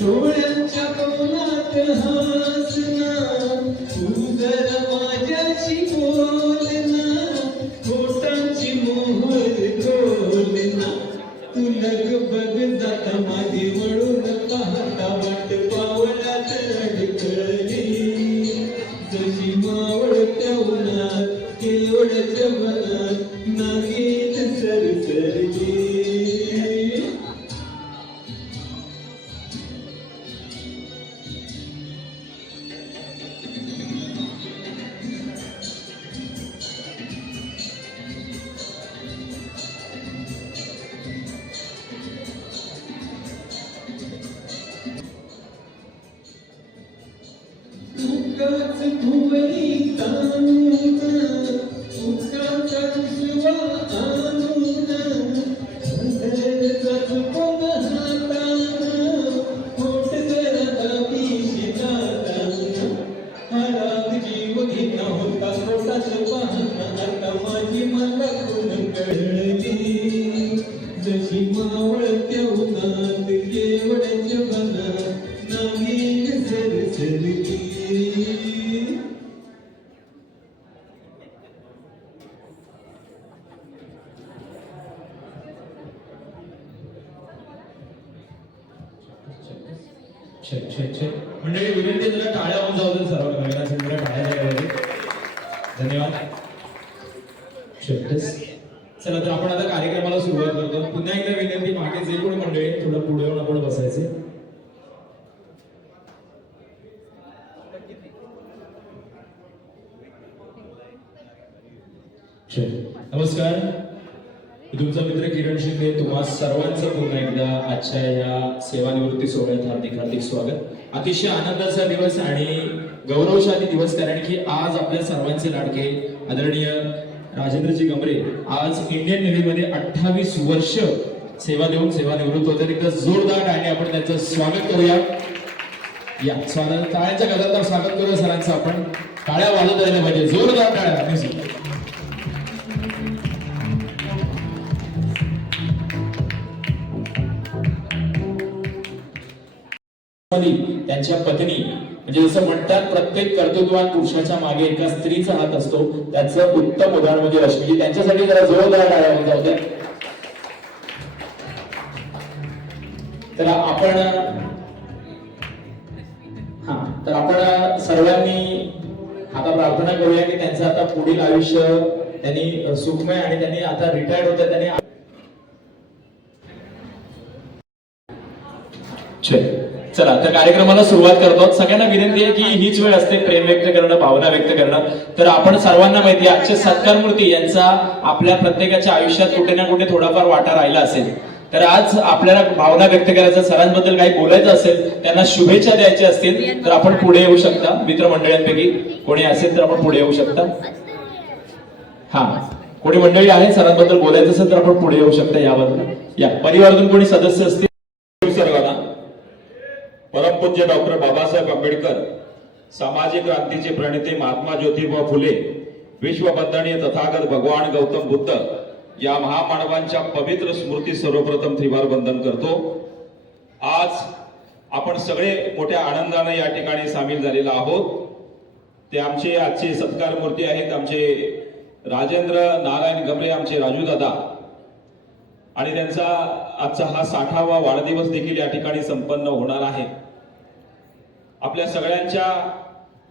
डोळ्यांच्या कोणात हासना, तू जरा माझ्याशी बोलना, बोटांची मोहर खोलना, तू लगबग जाता माझी वळून पाहता वाट पावलात अडकली, जशी मावळत्या उन्हात केवढ्या वनात नागीत सरसरली. उगाच भुवई ताणून, उगाच रुसवा आणून, अंधेरचाच पोग हातानं, पोट जरा दाबीशी दातानं, हरात जीव घेता होता पोटात पाहता, आता माझी मला कोण कळली, जशी मावळत्या उन्हात केवढ्या वनात नागीत सरसरली. मंडळी विनंती जरा टाळ्या होऊन जाऊ दे सर्व महिला असेल जरा टाळ्या द्यायला. धन्यवाद. चला तर आपण आता कार्यक्रमाला सुरुवात करतो. पुन्हा एकदा विनंती, मागे जे कोणी मंडळी थोडं पुढे येऊन आपण बसायचे. नमस्कार, तुमचा मित्र किरण शिंदे. तुम्हा सर्वांचं पुन्हा एकदा आजच्या या सेवानिवृत्ती सोहळ्यात हार्दिक हार्दिक स्वागत. अतिशय आनंदाचा दिवस आणि गौरवशाली दिवस, कारण की आज आपल्या सर्वांचे लाडके आदरणीय राजेंद्रजी गमरे आज इंडियन नेव्हीमध्ये 28 वर्ष सेवा देऊन सेवानिवृत्त होते. एकदा जोरदार टाळ्या आपण त्यांचं स्वागत करूया. या स्वागत टाळ्यांच्या गजरात स्वागत करूया सरांचं. आपण टाळ्या वाजवत राहिल्या पाहिजे, जोरदार टाळ्या. त्यांच्या पत्नी, म्हणजे जसं म्हणतात प्रत्येक कर्तृत्ववान पुरुषाच्या मागे एका स्त्रीचा हात असतो, त्याचं उत्तम उदाहरण म्हणजे रश्मीजी. त्यांच्यासाठी जरा जोरदार टाळ्या वाजवू द्या. तर आपण सर्वांनी आता प्रार्थना करूया की त्यांचं आता पुढील आयुष्य त्यांनी सुखमय आणि त्यांनी आता रिटायर्ड होते त्यांनी. चला तर कार्यक्रमाला सुरुवात करतो. सगळ्यांना विनंती आहे की हीच वेळ असते प्रेम व्यक्त करणं, भावना व्यक्त करणं. तर आपण सर्वांना माहिती आहे आजचे सत्कार मूर्ती यांचा आपल्या प्रत्येकाच्या आयुष्यात कुठे ना कुठे थोडाफार वाटा राहिला असेल. तर आज आपल्याला भावना व्यक्त करायचं, सरांबद्दल काही बोलायचं असेल, त्यांना शुभेच्छा द्यायच्या असतील तर आपण पुढे येऊ शकता. मित्रमंडळींपैकी कोणी असेल तर आपण पुढे येऊ शकता. हा, कोणी मंडळी आहे सरांबद्दल बोलायचं असेल तर आपण पुढे येऊ शकता. या बाजूला या. परिवारातून कोणी सदस्य असतील. परमपूज्य डॉक्टर बाबासाहेब आंबेडकर, सामाजिक क्रांतीचे प्रणेते महात्मा ज्योतिबा फुले, विश्ववंदनीय तथागत भगवान गौतम बुद्ध या महामानवांच्या पवित्र स्मृती सर्वप्रथम त्रिवार वंदन करतो. आज आपण सगळे मोठ्या आनंदाने या ठिकाणी सामील झालेला आहोत. ते आमचे आजचे सत्कार मूर्ती आहेत आमचे राजेंद्र नारायण गमरे, आमचे राजू दादा, आणि त्यांचा आजचा हा 60वा वाढदिवस देखील या ठिकाणी संपन्न होणार आहे. आपल्या सगळ्यांच्या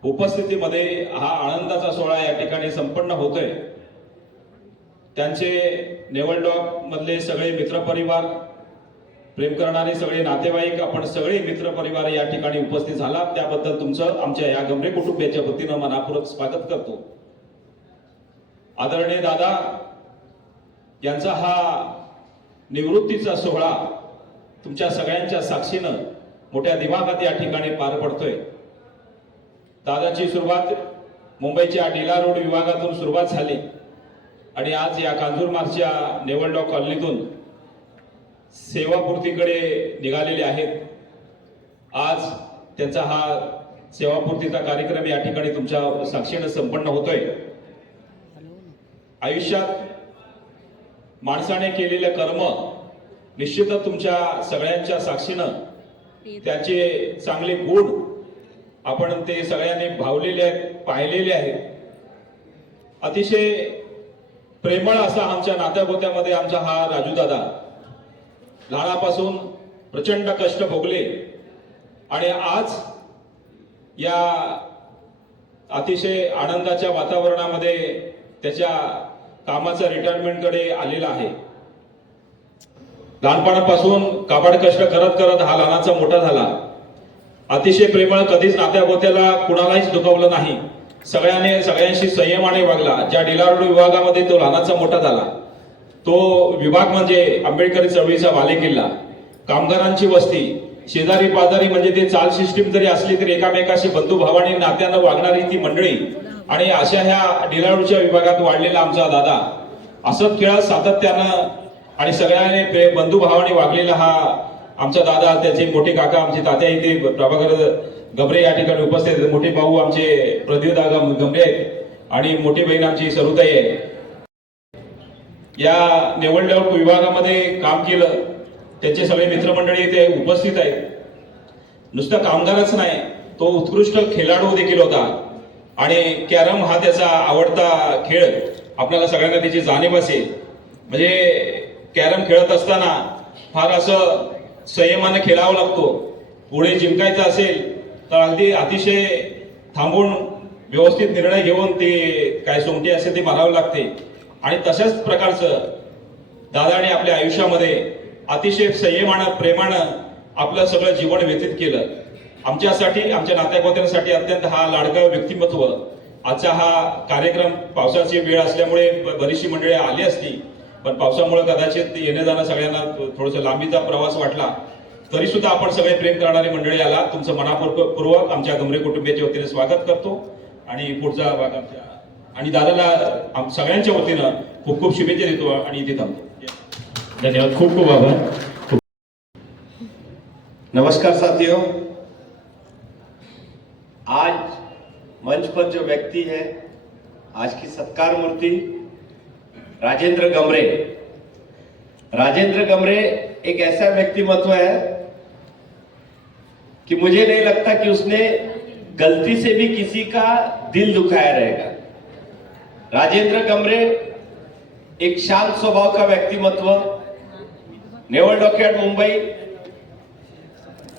उपस्थितीमध्ये हा आनंदाचा सोहळा या ठिकाणी संपन्न होतोय. त्यांचे नेवलडॉग मधले सगळे मित्रपरिवार, प्रेम करणारे सगळे नातेवाईक, आपण सगळे मित्रपरिवार या ठिकाणी उपस्थित झाला, त्याबद्दल तुमचं आमच्या या गमरे कुटुंबियाच्या वतीनं मनापूर्वक स्वागत करतो. आदरणीय दादा यांचा हा निवृत्तीचा सोहळा तुमच्या सगळ्यांच्या साक्षीनं मोठ्या दिमागात या ठिकाणी पार पडतोय. दादाची सुरुवात मुंबईच्या डिला रोड विभागातून सुरुवात झाली आणि आज या कांजूरमार्गच्या नेवलडॉग कॉलनीतून सेवापूर्तीकडे निघालेले आहेत. आज त्यांचा हा सेवापूर्तीचा कार्यक्रम या ठिकाणी तुमच्या साक्षीनं संपन्न होतोय. आयुष्यात माणसाने केलेले कर्म निश्चितच तुमच्या सगळ्यांच्या साक्षीनं त्याचे चांगले गुण आपण ते सगळ्यांनी भावलेले आहेत, पाहिलेले आहेत. अतिशय प्रेमळ असा आमच्या नात्यागोत्यामध्ये आमचा हा राजू दादा लहानापासून प्रचंड कष्ट भोगले आणि आज या अतिशय आनंदाच्या वातावरणामध्ये त्याच्या कामाचा रिटायरमेंटकडे आलेला आहे. लहानपणापासून काबाड कष्ट करत करत हा लहानाचा मोठा झाला. अतिशय प्रेमळ, कधीच नात्यागोत्याला कुणालाच दुखावलं नाही. सगळ्यांशी संयमाने वागला. ज्या डिलारोड विभागामध्ये तो लहानाचा मोठा झाला तो विभाग म्हणजे आंबेडकरी चळवळीचा बालेकिल्ला, कामगारांची वस्ती, शेजारी पाजारी म्हणजे ते चाल सिस्टीम जरी असली तरी एकामेकाशी बंधुभावाने नात्यानं वागणारी ती मंडळी आणि अशा ह्या डिलारोडच्या विभागात वाढलेला आमचा दादा असंच खेळात सातत्यानं आणि सगळ्यांनी बंधुभावाने वागलेला हा आमचा दादा, त्याचे मोठे काका आमचे तात्या इथे प्रभाकर गमरे या ठिकाणी उपस्थित आहेत. मोठे भाऊ आमचे प्रदीप दादा गमरे आहेत आणि मोठी बहीण आमची सरुताई आहे. या नेवलडॉग विभागामध्ये काम केलं. त्याचे सगळे मित्रमंडळी इथे उपस्थित आहेत. नुसतं कामगारच नाही, तो उत्कृष्ट खेळाडू देखील होता आणि कॅरम हा त्याचा आवडता खेळ. आपल्याला सगळ्यांना त्याची जाणीव असेल. म्हणजे कॅरम खेळत असताना फार असं संयमाने खेळावं लागतो. पुढे जिंकायचं असेल तर अगदी अतिशय थांबून व्यवस्थित निर्णय घेऊन ते काय सोंगटी असेल ते मारावं लागते. आणि तशाच प्रकारचं दादाने आपल्या आयुष्यामध्ये अतिशय संयमानं, प्रेमानं आपलं सगळं जीवन व्यतीत केलं. आमच्यासाठी, आमच्या नात्यागोत्यांसाठी अत्यंत हा लाडका व्यक्तिमत्व. आजचा हा कार्यक्रम पावसाची वेळ असल्यामुळे बरीचशी मंडळी आली असती, पण पावसामुळे कदाचित येणं जाणं सगळ्यांना थोडंसं लांबीचा प्रवास वाटला. तरी सुद्धा आपण सगळे प्रेम करणारी मंडळी आला. तुमचं मनापूर्वक आमच्या गमरे कुटुंबियाच्या वतीने स्वागत करतो आणि पुढचा भाग आमच्या आणि दादाला सगळ्यांच्या वतीनं खूप खूप शुभेच्छा देतो आणि इथे थांबतो. धन्यवाद, खूप खूप आभार. नमस्कार साथियों, आज मंच पर जो व्यक्ति है, आज की सत्कार मूर्ति राजेंद्र गमरे. राजेंद्र गमरे एक ऐसा व्यक्तिमत्व है कि मुझे नहीं लगता कि उसने गलती से भी किसी का दिल दुखाया रहेगा. राजेंद्र गमरे एक शांत स्वभाव का व्यक्तिमत्व. नेवल डॉकयार्ड मुंबई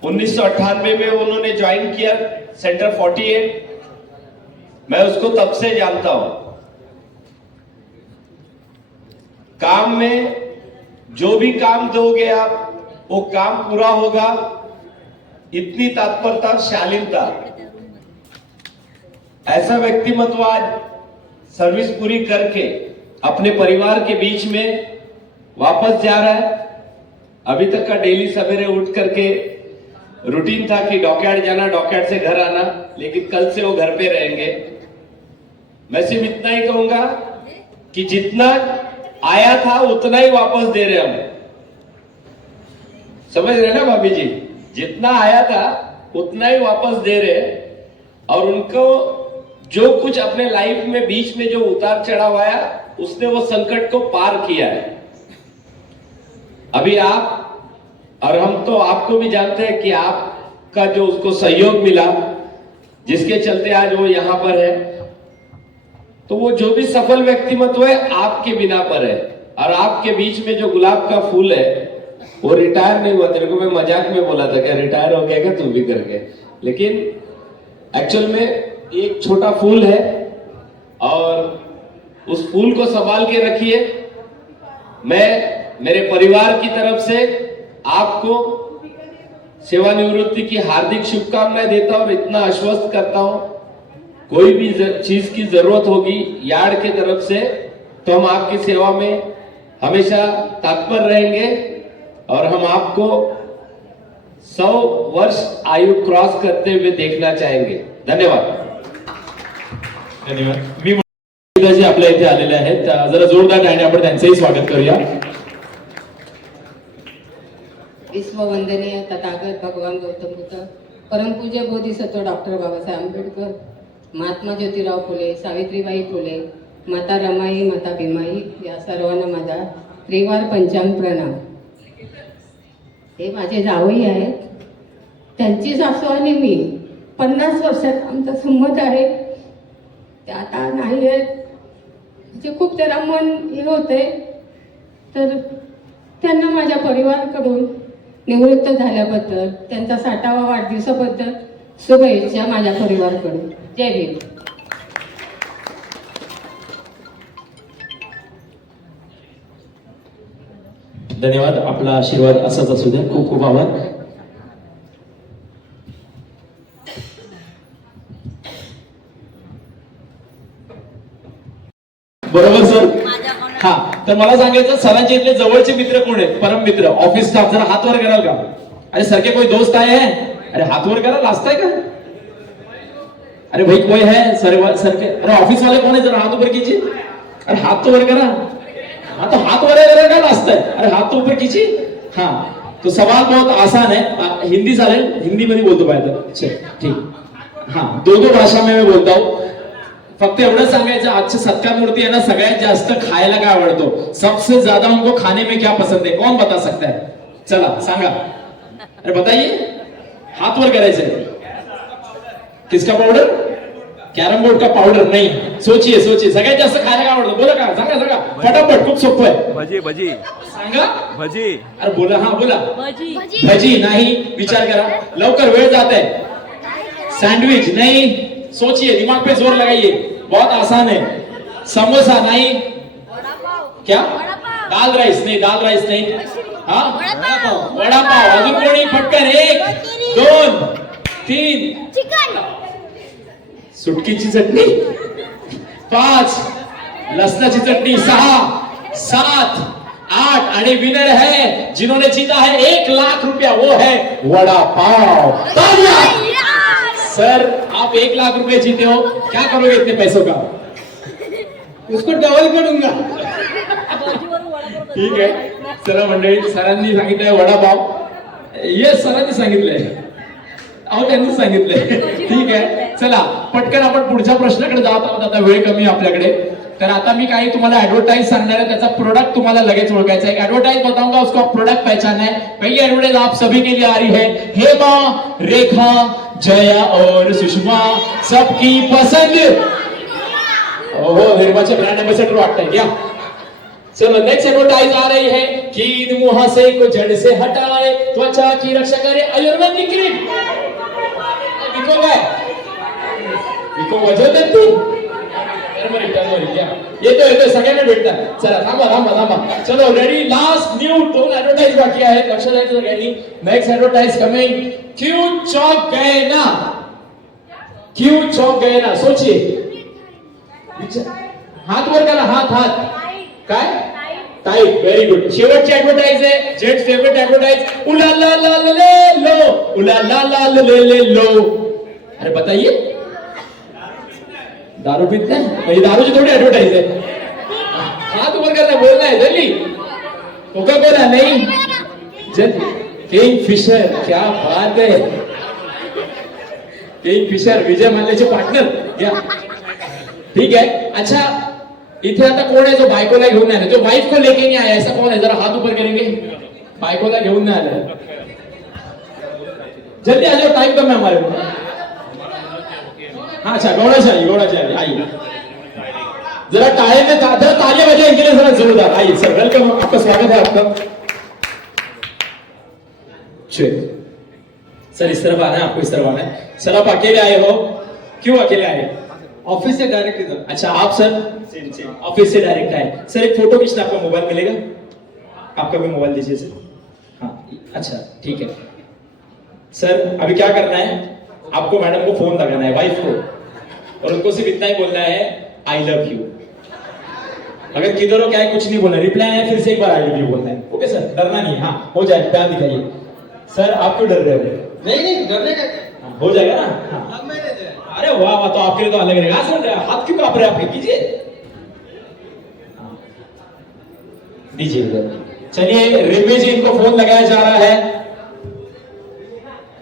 1998 में उन्होंने ज्वाइन किया सेंटर 48. मैं उसको तब से जानता हूं. काम में जो भी काम दोगे आप वो काम पूरा होगा, इतनी तत्परता, शालीनता. ऐसा व्यक्तिमत्व आज सर्विस पूरी करके अपने परिवार के बीच में वापस जा रहा है. अभी तक का डेली सवेरे उठ करके रूटीन था कि डॉकयार्ड जाना, डॉकयार्ड से घर आना, लेकिन कल से वो घर पे रहेंगे. मैं सिर्फ इतना ही कहूंगा कि जितना आया था उतना ही वापस दे रहे हम. समझ रहे ना भाभी जी? जितना आया था उतना ही वापस दे रहे. और उनको जो कुछ अपने लाइफ में बीच में जो उतार चढ़ाव आया, उसने वो संकट को पार किया है. अभी आप और हम तो आपको भी जानते हैं कि आपका जो उसको सहयोग मिला, जिसके चलते आज वो यहां पर है, तो वो जो भी सफल व्यक्तिमत्व है आपके बिना पर है. और आपके बीच में जो गुलाब का फूल है वो रिटायर नहीं हुआ. तेरे को मैं मजाक में बोला था क्या रिटायर हो गया क्या तू भी करके, लेकिन एक्चुअल में एक छोटा फूल है और उस फूल को संभाल के रखिए. मैं मेरे परिवार की तरफ से आपको सेवानिवृत्ति की हार्दिक शुभकामनाएं देता हूं और इतना आश्वस्त करता हूं, कोई भी चीज की जरूरत होगी यार्ड के तरफ से तो हम आपकी सेवा में हमेशा तत्पर रहेंगे और हम आपको 100 वर्ष आयु क्रॉस करते हुए देखना चाहेंगे। धन्यवाद। धन्यवाद। मी जे आपल्या इथे आलेले आहेत जरा जोरदार टाळ्या आपण त्यांचंही स्वागत करूया। विश्ववंदनीय तथागत भगवान गौतम बुद्ध, परमपूज्य बोधिसत्व डॉक्टर बाबासाहेब आंबेडकर, महात्मा ज्योतिराव फुले, सावित्रीबाई फुले, माता रमाई, माता भीमाई या सर्वांना माझा त्रिवार पंचांग प्रणाम। हे माझे जावई आहेत, त्यांची सासू आणि मी 50 वर्षात आमचा संमत आहे, ते आता नाही आहेत, म्हणजे खूप जरा मन हे होते, तर त्यांना माझ्या परिवाराकडून निवृत्त झाल्याबद्दल त्यांचा 60वा वाढदिवसाबद्दल शुभेच्छा माझ्या परिवाराकडून। जय भीम। धन्यवाद। आपला आशीर्वाद असाच असू द्या। खूप खूप आभार। बरोबर सर। हा, तर मला सांगायचं सरांचे इथले जवळचे मित्र कोण आहेत? परम मित्र, ऑफिस स्टाफ, जरा हात वर कराल का? अरे सर के कोई दोस्त आए हैं? अरे हाथ वर करा, लाजताय का? अरे भाई कोई है सर के? अरे ऑफिस वाले कौन है? जरा हाथ ऊपर कीजिए। अरे हाथ तो वर करा। हाँ तो हाथ वर करा, क्या लाजता है? अरे हाथ तो ऊपर कीजिए। हाँ, तो सवाल बहुत आसान है, हिंदी चालेल? हिंदी मध्ये बोलतो पाहिजे, ठीक। हाँ, दो भाषा में मैं बोलता हूँ। फक्त एवढं सांगायचं, आजचे सत्कार मूर्ती आहे ना, सगळ्यात जास्त खायला काय आवडतो? सबसे ज्यादा उनको खाने में क्या पसंद है? कौन बता सकता है? चला सांगा। अरे बताइए, हाथ वर करायचे। किसका पाउडर? कॅरम बोर्ड का पाउडर? नहीं, सोचिए सोचिए, सगळ्यात जास्त खायला काय आवडतं? बोला का, सांगा सांगा फटाफट, खूप सोपं आहे। भजी भजी सांगा। भजी। अरे बोला, हा बोला। भजी भजी नहीं, विचार करा, लवकर, वेळ जात है। सैंडविच नहीं, सोचिए, दिमाग पे जोर लगाइए, बहुत आसान है। समोसा नहीं, क्या? दाल राइस नहीं, दाल राइस नहीं। हाँ, वड़ा पाव। अजून कोणी? पटकन, 1 2 3 चिकन, सुटकीची चटणी, 5 लसणाची चटणी, 6 7 8 आणि विनर है जिन्होंने जीता है 1 लाख रुपया, वो है वड़ा पाव। तालियां। सर आप 1 लाख रुपए जीते हो, क्या करोगे इतने पैसों का? उसको डबल करूंगा। ठीक आहे, चला मंडळी, सरांनी सांगितलंय वडापाव, येस सरांनी सांगितलंय, अहो त्यांनी सांगितलंय, ठीक आहे। चला पटकन आपण पुढच्या प्रश्नाकडे जात आहोत, आता वेळ कमी आपल्याकडे। तर आता मी काही तुम्हाला ऍडव्हर्टाइज सांगणार आहे, त्याचा प्रोडक्ट तुम्हाला लगेच ओळखायचा है। एडवर्टाइज बताऊंगा, उसको प्रोडक्ट पहचानना है। पहली एडवर्टाइज आप सभी के लिए आ रही है, हेमा, रेखा, जया और सुषमा, सबकी पसंद। ओहो, हेमाचे ब्रांड एम्बेसडर वाटतंय क्या? चलो नेक्स्ट एडवर्टाइज आ रही है, कीन मुहासे को जड़ से हटाए, त्वचा की रक्षा करे, आयुर्वेदिक क्रीम। विको काय? विको वजन देते? येतो सगळ्यांना भेटतात। चला थांबा थांबा थांबा, चलो रेडी, लास्ट न्यू 2 एडवर्टाइज बाकी आहेत, लक्ष द्यायचं सगळ्यांनी। नेक्स्ट एडवर्टाइज कमिंग, क्यों चौक गए ना? क्यों चौक गए ना? सोचिए, हात वर करा, हात काय? Tight, very good. शेवटची एडवर्टाइज आहे, जेंट्स फेवरेट एडवर्टाइज, उला ला ला ले लो, उला ला ला ले लो। अरे बताइए, दारू पीते हैं? ये दारू की थोड़ी एडवर्टाइज है। हाथ ऊपर करना, बोलना है जल्दी। कोका कोला नहीं, किंग फिशर, क्या बात है, किंग फिशर, विजय माल्याचे पार्टनर क्या? ठीक है। अच्छा, इथे आता कोण आहे जो बायकोला घेऊन नाही आला, जो वाइफ को लेके नहीं आया, ऐसा कौन है? जरा हाथ ऊपर करेंगे। बायकोला घेऊन नहीं आला, जल्दी आ जाओ, टाइम कम है हमारे पास। हाँ, अच्छा, गौड़ाशाही आइए, जरा तालियां बजाएं इनके लिए, जरा जोरदार। आइए सर, वेलकम, आपका स्वागत है आपका। सर इस तरफ आना है, आपको इस तरफ आना है। सर आप अकेले आए हो, क्यों अकेले आए? ऑफिस से डायरेक्ट इधर। अच्छा, आप सर ऑफिस से डायरेक्ट आए। सर एक फोटो खींचना, आपका मोबाइल मिलेगा? आपका भी मोबाइल दीजिए सर। हाँ अच्छा ठीक है सर, अभी क्या करना है, आपको मैडम को फोन लगाना है, वाइफ को, और उनको सिर्फ इतना ही बोलना है आई लव यू। अगर किधर हो क्या है कुछ नहीं बोलना, रिप्लाई आया फिर से एक बार आई लव यू बोलना है। ओके सर, डरना नहीं, हाँ हो जाए, प्यार दिखाइए। सर आप क्यों डर रहे हो? नहीं डरने का हाँ, हो जाएगा ना? हाँ। अब मैंने दे अरे वाह वाह, तो आपके लिए तो अलग रहेगा सर। हाथ क्यों कांप रहे हैं आपके, कीजिए। हाँ। दीजिए इधर। चलिए रेलवे जी, इनको फोन लगाया जा रहा है,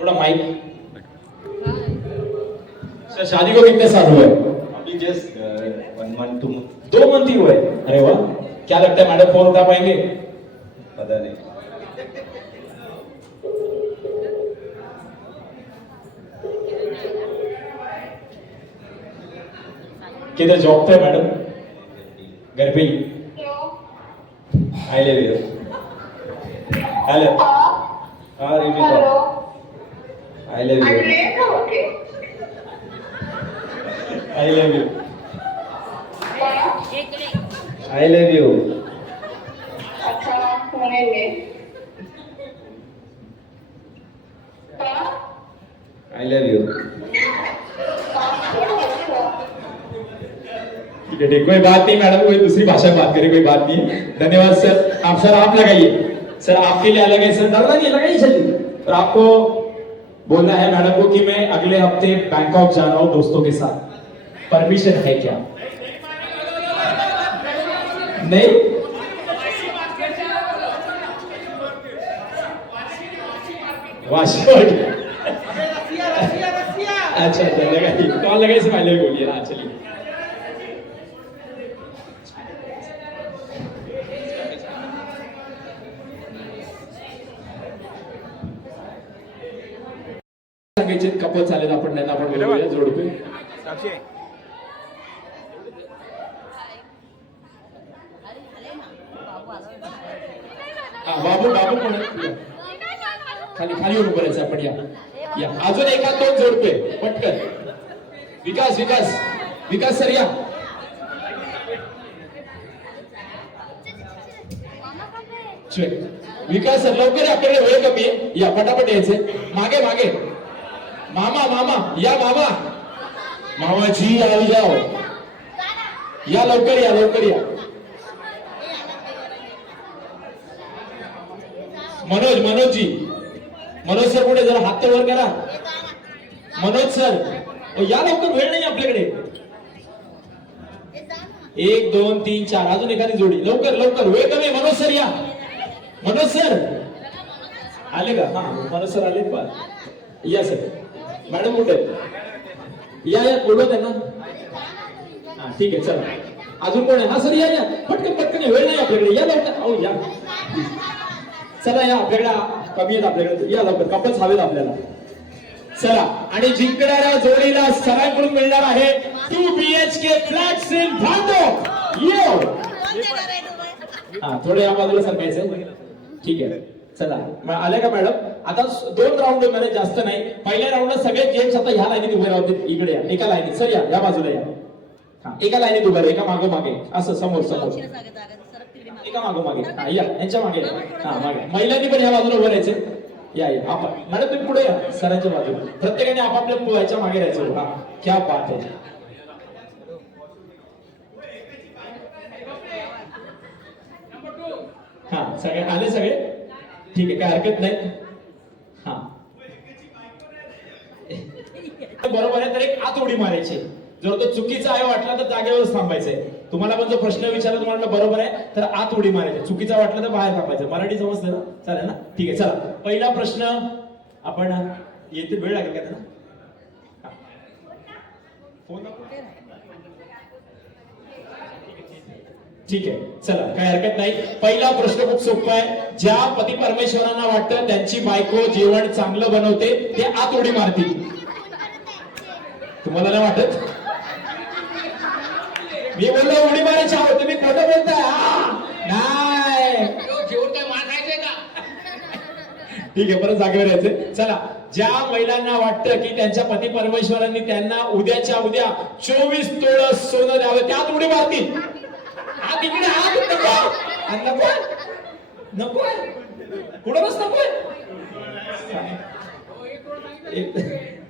थोड़ा माइक। सर शादी को कितने साल हुए? अभी जस्ट 1 month 2 month 2 मंथ ही हुए। अरे वाह, क्या लगता है मैडम फोन उठा पाएंगे? पता नहीं। किधर जॉब पे मैडम? घर पे ही? आई लव यू। हेलो, हाँ Rimika, I love you, I love you, I love you. I love you. ठीक है ठीक, कोई बात नहीं मैडम, कोई दूसरी भाषा में बात करें, कोई बात नहीं है। धन्यवाद सर। आप लगाइए सर, आपके लिए अलग है सर, डरना नहीं, लगाइए जल्दी। और आपको बोलना है मैडम को कि मैं अगले हफ्ते बैंकॉक जा रहा हूँ दोस्तों के साथ, परमिशन है क्या? नहीं? वाशिंग अच्छा अच्छा, लगाइए, कॉल लगाइए से पहले भी बोलिए ना। चलिए सांगायचे कपल चालेल, आपण त्यांना आपण बोलूया जोडपे। बाबू बाबू कोण आहे? खाली खाली उभं करायचं आपण, या अजून एखाद 2 जोडपे पटकन। विकास विकास विकास सर या। विकास सर लवकर, आपल्याकडे वेळ कमी आहे, या पटापट यायचे। मागे मागे मामा मामा या, मामा मामाजी आई जाओ, या लवकर या, लवकर या। मनोज जी, मनोज सर पुढे जरा हात वर करा। मनोज सर या लवकर, वेळ नाही आपल्याकडे। 1 2 3 4, अजून एखादी जोडी, लवकर लवकर, वेळ कमी। मनोज सर या, मनोज सर आले का? हा मनोज सर आले का? या सर, मॅडम कुठे? या या, बोलवा त्यांना। हा ठीक आहे, चला अजून कोण आहे? हा सर या या, पटकन पटकन, वेळ नाही आपल्याकडे, या लवकर। अहो या, चला या, आपल्याकडे कमी आहेत, आपल्याकडे या लवकर, कपल्स हवेत आपल्याला। चला, आणि जिंकणाऱ्या जोडीला सरांकडून मिळणार आहे 2 BHK फ्लॅट इन भांडो। यो हा, थोडे या बाजूला सरकायचं, ठीक आहे। चला आले का मॅडम? आता 2 राऊंड मध्ये, जास्त नाही। पहिल्या राऊंडला सगळे जेंट्स आता ह्या लाईनीत उभे राहतील, इकडे या, एका लाईनीत। सर या बाजूला या, हा एका लाईनीत उभे राहा, एका मागोमागे, असं समोर समोर, एका मागोमागे। हा या, यांच्या मागे, हा मागे। महिलांनी पण ह्या बाजूला उभं राहायचं। या आपण मॅडम तुम्ही पुढे या, सरांच्या बाजूला, प्रत्येकाने आपापल्या याच्या मागे राहायचं। हा क्या बात आहे। हा सगळे आले सगळे, ठीक आहे, काय हरकत नाही। हा बरोबर आहे, तर एक आत उडी मारायची। जर तो चुकीचा आहे वाटला तर जागेवरच थांबायचंय। तुम्हाला पण जो प्रश्न विचारला तुम्हाला बरोबर आहे तर आत उडी मारायची, चुकीचा वाटला तर बाहेर थांबायचं। मराठी समजलं ना? चालेल ना? ठीक आहे, चला पहिला प्रश्न आपण, येते वेळ लागेल का त्यांना? फोन ठीक आहे, चला काही हरकत नाही। पहिला प्रश्न खूप सोपा आहे। ज्या पती परमेश्वरांना वाटतं त्यांची बायको जेवण चांगलं बनवते ते आत उडी मारतील। तुम्हाला नाही वाटत? मी बोललो उडी मारायची आवड, तुम्ही खोटं बोलताय। नाही, जेवण काय मार खायचंय का? ठीक आहे, परत जागेवर यायचे। चला, ज्या महिलांना वाटतं की त्यांच्या पती परमेश्वरांनी त्यांना उद्याच्या उद्या 24 तोळं सोनं द्यावं, त्यात उडी मारतील। हा तिकडे, हा नको, नको आहे कुणालाच नको आहे.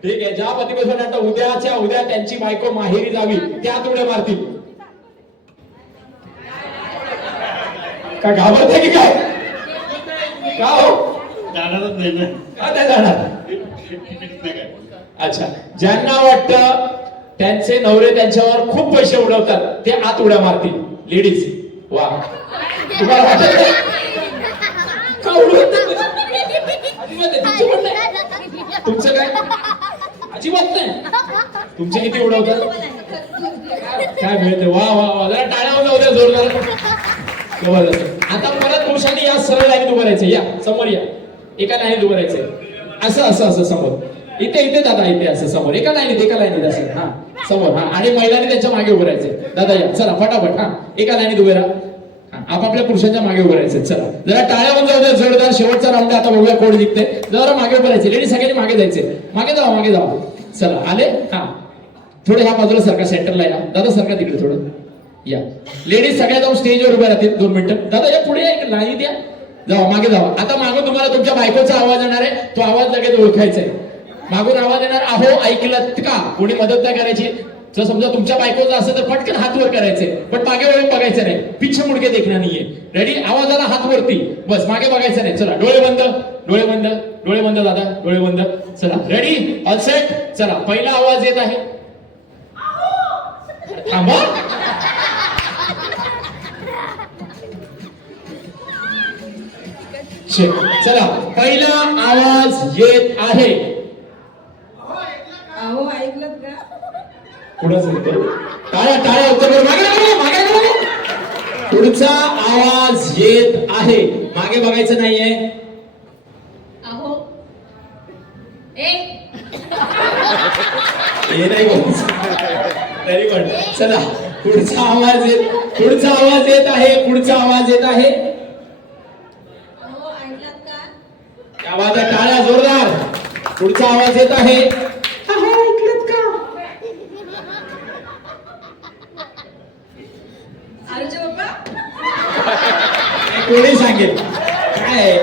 ठीक आहे, ज्या पतीपासून आता उद्याच्या उद्या त्यांची बायको माहेरी जावी त्या उड्या मारतील. का घाबरते की काय? का हो? जाणारच नाही ना. का नाही जाणार? अच्छा, ज्यांना वाटतं त्यांचे नवरे त्यांच्यावर खूप पैसे उडवतात ते आत उड्या मारतील. लेडीज वा, तुम्हाला वाटत नाही? का उडवत नाही? अजिबात नाही. तुमचं पण नाही? तुमचं काय अजिबात नाही? तुमचे किती उडवतात? काय मिळते? वा वा वा, जरा टाळ्या वाजवा उद्या जोरदार. जबरदस्त. आता परत पुरुषांनी या सरळ लाईनीत उभं राहायचं. या समोर या, एका लाईनीत उभं राहायचंय. असं असं असं समोर, इथे इथे दादा, इथे असं समोर, एका लाईनीत असं. हा समोर. हा, आणि महिलांनी त्यांच्या मागे उभं राहायचंय. दादा या, चला फटाफट. हा, एका लाईनीत उभे राहा. आपापल्या पुरुषांच्या मागे उभं राहायचं. चला जरा टाळ्या वाजवा उद्या जोरदार. शेवटचा राऊंड आता बघूया कोण जिंकते. जरा मागे उभं राहायचे. लेडीज सगळ्यांनी मागे जायचे. मागे जावा, मागे जावा. चला आले. हा, थोडं ह्या बाजूला सरका, सेंटरला या. दादा सरका तिकडे थोडं या. लेडीज सगळ्या जाऊन स्टेजवर उभ्या राहतील 2 मिनिटं. दादा या पुढे या, लाईनीत या. जावा, मागे जावा. आता मागून तुम्हाला तुमच्या बायकोचा आवाज येणार आहे. तो आवाज लगेच ओळखायचा आहे. मागून आवाज येणार, अहो ऐकलत का? कोणी मदत नाही करायची. जर समजा तुमच्या बायकोचा असेल तर पटकन हात वर करायचे, पण मागे वळून बघायचं नाही. पिछे मुडके देखना नाहीये. रेडी? आवाजाला हात वरती, बस. मागे बघायचं नाही. चला डोळे बंद, डोळे बंद, डोळे बंद दादा, डोळे बंद. चला रेडी, ऑल सेट. चला पहिला आवाज येत आहे. थांबा. चला पहिला आवाज येत आहे. अहो ऐकलं का? पुढे टाळ्या टाळ्या उत्तर मागे लागलो, मागे लागलो. पुढचा आवाज येत आहे. मागे बघायचं नाहीये. अहो ए हे नाही बोलायचं. तरी पण चला पुढचा आवाज येत, पुढचा आवाज येत आहे. पुढचा आवाज येत आहे. अहो ऐकलं का? त्या आवाजात टाळ्या जोरदार. पुढचा आवाज येत आहे. ऐकलत का? आरुचे बाप्पा कोणी सांगेल काय?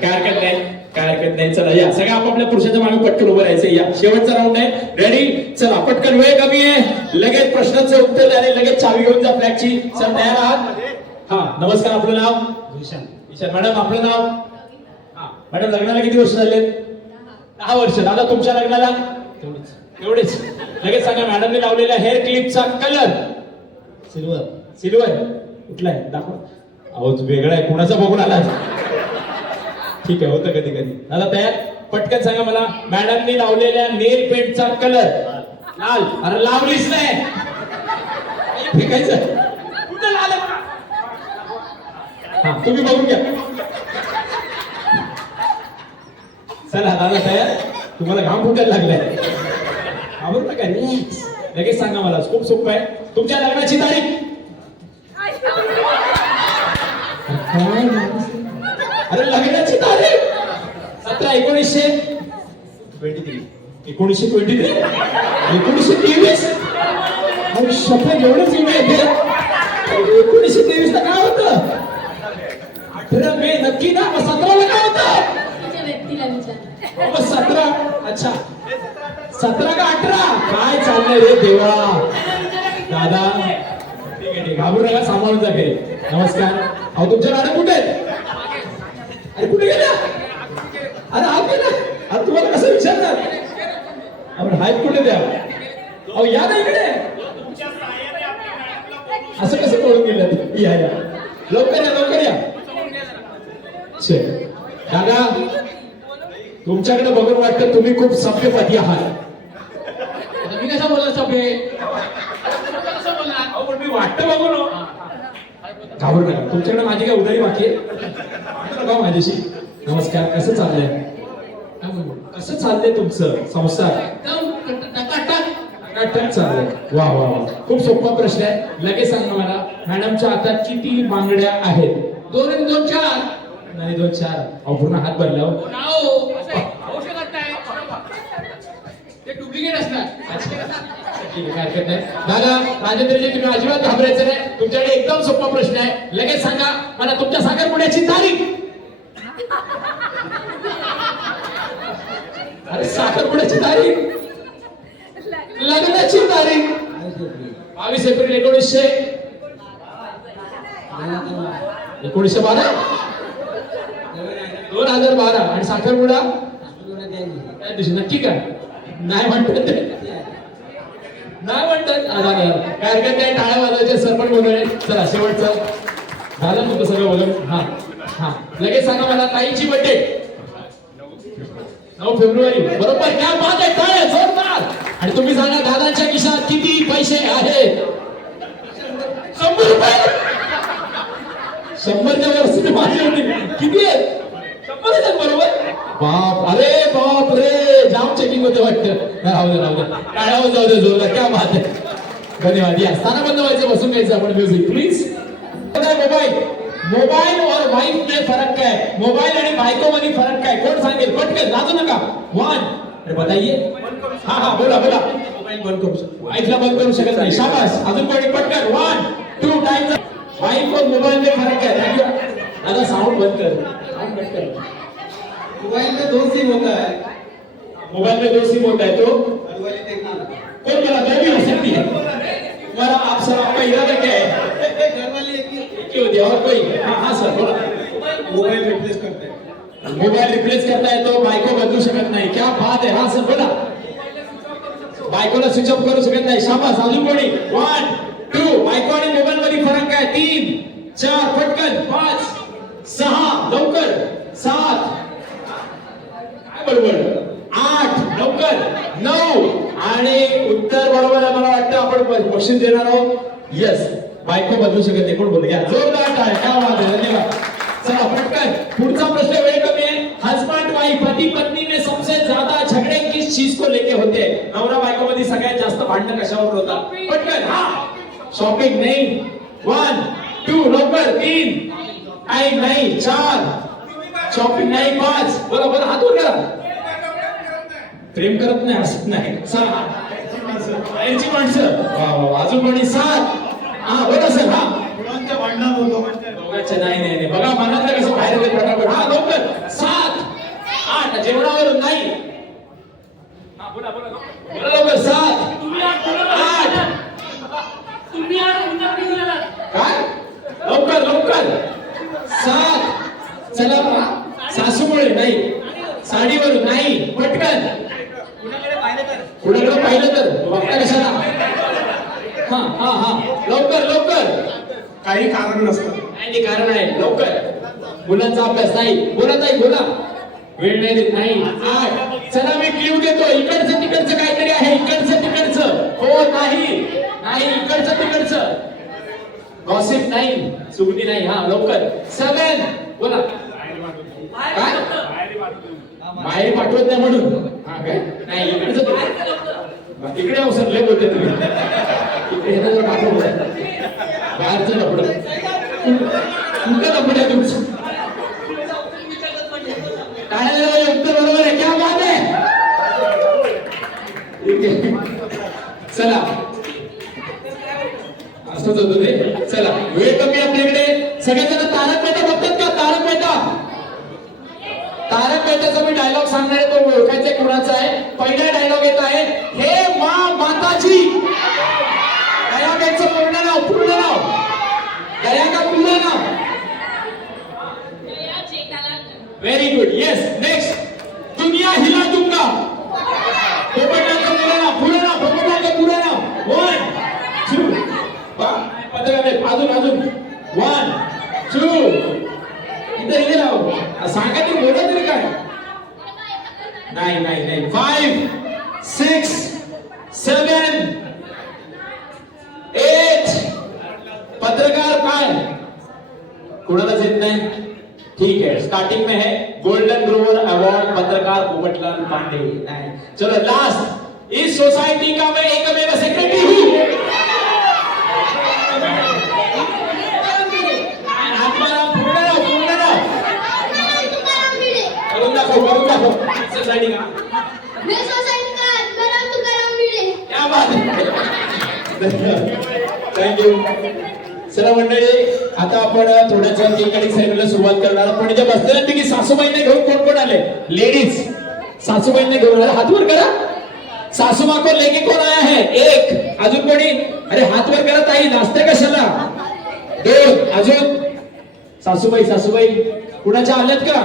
काय हरकत नाही, काय हरकत नाही. चला या, सगळ्या आपापल्या पुरुषाच्या मागे पटकन उभं राहायचं. या शेवटचा राऊंड आहे. रेडी? चला पटकन, वेळ कमी आहे. लगेच प्रश्नाचं उत्तर द्यायला लगेच चावी घेऊन जा फ्लॅटची. चल तयार आहात? हा, नमस्कार. आपलं नाव? ईशान. मॅडम आपलं नाव? हा मॅडम, लग्नाला किती वर्ष झाले? 10 वर्ष. दादा तुमच्या लग्नाला? एवढेच. लगेच सांगा, मॅडमने लावलेल्या हेअर क्लिपचा कलर? सिल्वर. सिल्वर कुठला आहे दाखवा. अहो वेगळा आहे, कुणाचा बघून आला? ठीक आहे, होतं कधी कधी. दादा तयार? पटकन सांगा मला, मॅडमने लावलेल्या नेल पेंटचा कलर? लाल. अरे लावलीच नाही, फेकायचं. कुठं लाल आहे? हा तुम्ही बघून घ्या. चला दादा तयार? तुम्हाला घाम फुटायला लागलाय. आवडलं का? लगेच सांगा मला, खूप सोपं आहे. तुमच्या लग्नाची तारीख? अरे लग्नाची तारीख 17/1923. 1923? 1923? अरे शपथ, एवढंच येते. 1923 ला काय होतं? 18 मे नक्की ना? मग 17 ला काय होतं? तुझ्या व्यक्तीला विचार. मग 17. अच्छा, 17 का 18? काय चाललंय रे देवा? दादा ठीक आहे, ठीक. घाबरू नका, सांभाळून जा घरी. नमस्कार. अहो तुमच्या गाड्या कुठे आहेत? अरे कुठे गेल्या? अरे आत गेला. अरे तुम्हाला कसं विचारणार? अरे हात कुठे द्या? अहो या ना इकडे. असं कसं पळून गेलं? या या, लवकर या, लवकर या. दादा तुमच्याकडे बघून वाटतं तुम्ही खूप सभ्यपदी आहात. मी कसा बोलला सभ्य? पण मी वाटतं बघून. घाबरू नका, तुमच्याकडे माझी काय उधारी बाकी आहे? वाटतं नका माझ्याशी. नमस्कार. कसं चाललंय? कसं चाललंय तुमचं संसार? टकाटक चाललंय. वा वा वा, खूप सोपा प्रश्न आहे. लगेच सांगा मला, मॅडमच्या हातात किती बांगड्या आहेत? 2 आणि 2 4. नाही 2 4. अहो पूर्ण हात भरला. क्रिकेट असणार अच्छा ठीक आहे काय हरकत नाही दादा राजेंद्रजी तुम्ही अजिबात घाबरायचं नाही तुमच्याकडे एकदम सोपा प्रश्न आहे लगेच सांगा मला तुमच्या साखरपुड्याची तारीख अरे साखरपुड्याची तारीख लग्नाची तारीख 22 एप्रिल 1912 2012 आणि साखरपुडा त्या दिवशी नक्की काय नाही म्हणतात नाही म्हणतात काय हरकत नाही टाळ्या वाजवायचे सरपंच बोलले चला शेवटचं झालं तुमचं सगळं बोलून हा हा लगेच सांगा मला ताईची बर्थडे 9 फेब्रुवारी बरोबर क्या बात आहे टाळ्या जोरदार आणि तुम्ही सांगा दादांच्या खिशात किती पैसे आहेत 100 रुपये 100च्या वरती माझी होती किती आहेत 100 आहेत बरोबर बाप रे जाम चेकिंग होते वाटतं राहू दे टाळ्यावर जाऊ दे जोरदार क्या बात आहे धन्यवाद या स्थानाबद्ध व्हायचं बसून घ्यायचं आपण म्युझिक प्लीज मोबाईल और वाइफ में फर्क क्या है मोबाईल आणि बायको मध्ये फरक काय कोण सांगेल पटकन लाजू नका वन अरे बताइए हा बोला मोबाईल बंद करू शकतो वाईफला बंद करू शकत नाही शाबास अजून कोणी पटकन 1 2 टाइम वाइफ और मोबाइल में फर्क क्या है दादा साउंड बंद कर मोबाइल में 2 सिम होता है मोबाइल में 2 सिम होता है तो मोबाइल देखना कौन बोला 2 भी हो सकती है हमारा आप सब आपका इरादा क्या है घर वाले एक क्यों दिया और कोई हाँ सर बोला मोबाइल रिप्लेस करते हैं मोबाइल रिप्लेस करता है तो बायको बदलू शकत नाही क्या बात आहे हाँ सर बोला बायकोला स्विच ऑफ करू शकत नाही शाबास अजून कोणी 1 2 बायको आणि मोबाईल मध्ये फरक काय 3 4 पटकन 5 6 लवकर 7 काय बरोबर 8 लवकर 9 आणि उत्तर बरोबर आहे मला वाटतं आपण क्वेश्चन देणार आहोत यस बायको बदलू शकत नाही कोण बोल घ्या जोरदार टाळ्या क्या बात है धन्यवाद चला पटकन पुढचा प्रश्न वेळ कमी आहे हस्बैंड वाइफ पति पत्नी में सबसे ज्यादा झगड़े किस चीज को लेके होते हैं नवरा बायको मध्ये सगळ्यात जास्त भांडण कशावर होतात पटकन हा शॉपिंग नहीं 1 2 लवकर 3 टाइम नहीं 4 शॉपिंग नहीं 5 बरोबर हात वर करा प्रेम करत नाही हसत नाही 6 बाहेरची माणसं वा अजून कोणी 7 हा बोला सर हा मुलांचं भांडण होतो दोघांचं नाही बघा मनातलं कसं बाहेर येते प्रकार हा लवकर 7 8 जेवणावर नाही हा बोला लवकर 7 8 काय लवकर 7 चला सासूमुळे नाही साडीवर नाही पटकन कुणाकडे पाहिलं तर बघता कशाला हा लवकर काही कारण नसतं नाही कारण आहे लवकर मुलांचा अभ्यास नाही बोला वेळ नाही देत नाही 8 चला मी क्ल्यू देतो इकडचं तिकडचं काहीतरी आहे इकडचं तिकडचं हो नाही इकडचं तिकडचं गॉसिप नाही सुगडी नाही हा लवकर 7 बोला काय बाहेर पाठवत नाही म्हणून हा काय नाही इकडचं तिकडे अवसरले बोलते तुम्ही इकडे पाठवलं बाहेरचं लपडं कुठं लपड आहे तुमचं टाळ्या उत्तर बरोबर आहे क्या बात आहे चला असंच होतं ते चला वेळ कमी आपल्याकडे सगळेजण तारक मेहता बघतात का तारक मेहताचा मी डायलॉग सांगणार आहे तो ओळखायचा कुणाचा आहे पहिला डायलॉग येत आहे हे माताजी दयाबेनचं पूर्ण नाव दया का पूर्ण नाव वेरी गुड यस नेक्स्ट दुनिया हिला दूंगा पोपटलाल पूर्ण नाव 1 2 अजून 1 2 इथे इथे राहू सांगा तरी बोला तरी काय नाही 5 6 7 8 पत्रकार काय कुणालाच येत नाही ठीक है स्टार्टिंग में है गोल्डन ग्लोब अवार्ड पत्रकार पोपटलाल पांडे नहीं चलो लास्ट इस सोसाइटी का मैं एकमेव सेक्रेटरी हूँ करून दाखव सोसाइटी का मैं सोसाइटी का आत्माराम तुकाराम थँक्यू. चला मंडळी, आता आपण थोड्याच केक कटिंग सेरेमनीला सुरुवात करणार आहोत. पण इथे बसलेल्यांपैकी सासूबाईंना घेऊन कोण कोण आले? लेडीज सासूबाईंना घेऊन आले, हात वर करा. सासू माँ को लेके कौन आया है? एक. अजून कोणी? अरे हात वर करा ताई, नाचते कशाला? दोन. अजून सासूबाई, सासूबाई कुणाच्या आल्यात का?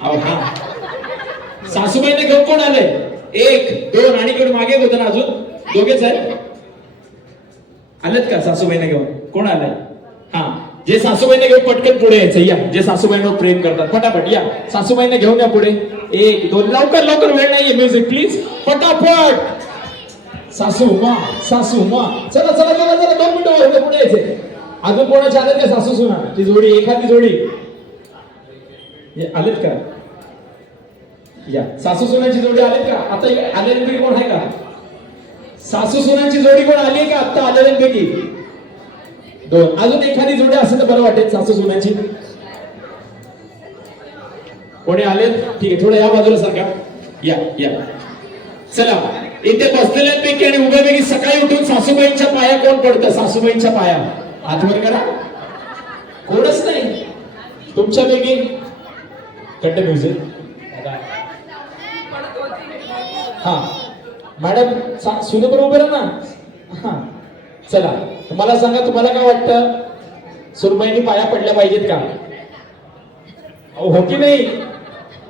अहो हा, सासूबाईंना घेऊन कोण आले? एक, दोन आणि कोण मागे होतं ना? अजून दोघेच आहेत. आलेत का सासूबाईंना घेऊन? कोण आलाय? हा, जे सासूबाईंना घेऊन पटकन पुढे यायचं. या, जे सासूबाईंवर प्रेम करतात पटापट या. सासूबाईंना घेऊन या पुढे. एक, दोन, लवकर लवकर, वेळ नाहीये. म्युझिक प्लीज, पटापट. सासू मा, सासू मा. चला चला चला चला, 2 मिनिटं पुढे यायचे. अजून कोणाचे आलेत का सासू सुना? ती जोडी, एखादी जोडी आलेत का? या, सासू सुनांची जोडी आलेत का? आता आलेल्यांपैकी कोण आहे का? सासू सुनांची जोडी कोण आली का आता आलेल्यांपैकी? 2. अजून एखादी जोडी असेल तर बरं वाटेल सासू सुनांची. कोणी आलेत? ठीक आहे, थोडं या बाजूला सरका. या या. चला, इथे बसलेल्यांपैकी आणि उभ्यापैकी सकाळी उठून सासूबाईंच्या पाया कोण पडतं? सासूबाईंच्या पाया हात वर करा. कोणच नाही तुमच्यापैकी? कट्ट म्युझिक. हा मॅडम, सुने बरोबर आहे ना? हा चला, तुम्हाला सांगा, तुम्हाला काय वाटतं? सुरबाईंनी पाया पडल्या पाहिजेत का? हो की नाही?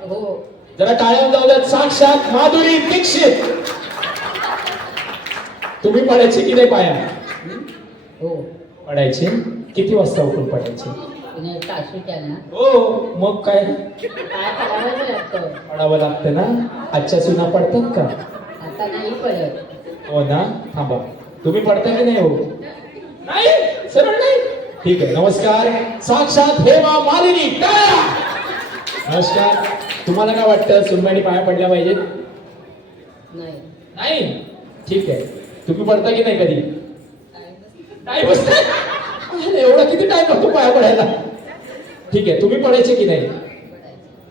हो. जरा टाळ्या जाऊ द्यात. साक्षात माधुरी दीक्षित, तुम्ही पडायचे की नाही पाया? हो. पडायचे. किती वाजता उठून पडायचे? सासूच्या ना हो, मग काय काय करावं लागतं. पडावं लागतं ना. आजच्या सुना पडतात का? आता नाही पडत. हो ना. थांबा, तुम्ही पडता की नाही? हो नाही, सरळ नाही. ठीक आहे, नमस्कार. साक्षात हेमा मालिनी, टाळ्या. नमस्कार. तुम्हाला काय वाटतं? सुनबाईंनी पाया पडल्या पाहिजेत? नाही. नाही. ठीक आहे, तुम्ही पडता की नाही कधी? नाही बसता. एवढा किती टाइम लागतो पाया पडायला? ठीक आहे, तुम्ही पडायचे की नाही?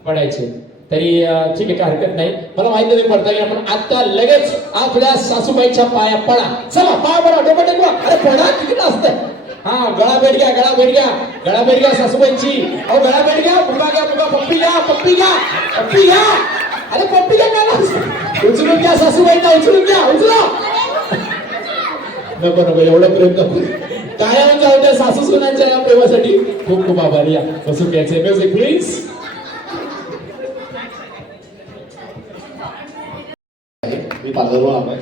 पडायचे. तरी ठीक आहे, काय हरकत नाही. मला माहिती नाही पडता की आपण आता लगेच आपल्या सासूबाईच्या पाया पडा. चला, पाया पडा, डोकं टेकवा. अरे पडा, किती असतं. हा, गळा भेट घ्या, गळा भेट घ्या, गळा भेट घ्या सासूबाईंची. अहो गळा भेट घ्या, मुगा घ्या, मुगा. पप्पी घ्या, पप्पी घ्या, पप्पी घ्या. अरे पप्पी घ्या का? उचलून घ्या सासूबाईंना, उचलून घ्या, उचला. नको नको, एवढं प्रेम करू. काय जाऊ द्या सासू सुनांच्या या प्रेमासाठी. खूप खूप आभारी. या, बसून घ्यायचे. Music please. मी पालघरहून आलोय.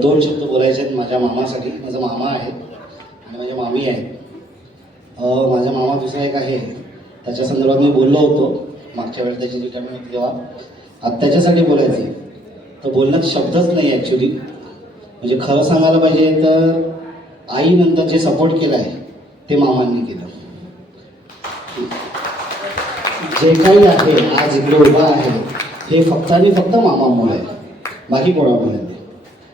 2 शब्द बोलायचे आहेत माझ्या मामासाठी. माझा मामा आहे आणि माझ्या मामी आहेत. माझा मामा दुसरा एक आहे, त्याच्या संदर्भात मी बोललो होतो मागच्या वेळेस, त्याची रिटायरमेंट होती तेव्हा. आता त्याच्यासाठी बोलायचं आहे तर बोलण्यात शब्दच नाही ॲक्च्युली. म्हणजे खरं सांगायला पाहिजे तर आईनंतर जे सपोर्ट केलं आहे ते मामांनी केलं. जे काही आहे आज इकडे उभं आहे हे फक्त आणि फक्त मामामुळे आहे, बाकी कोणामुळे नाही.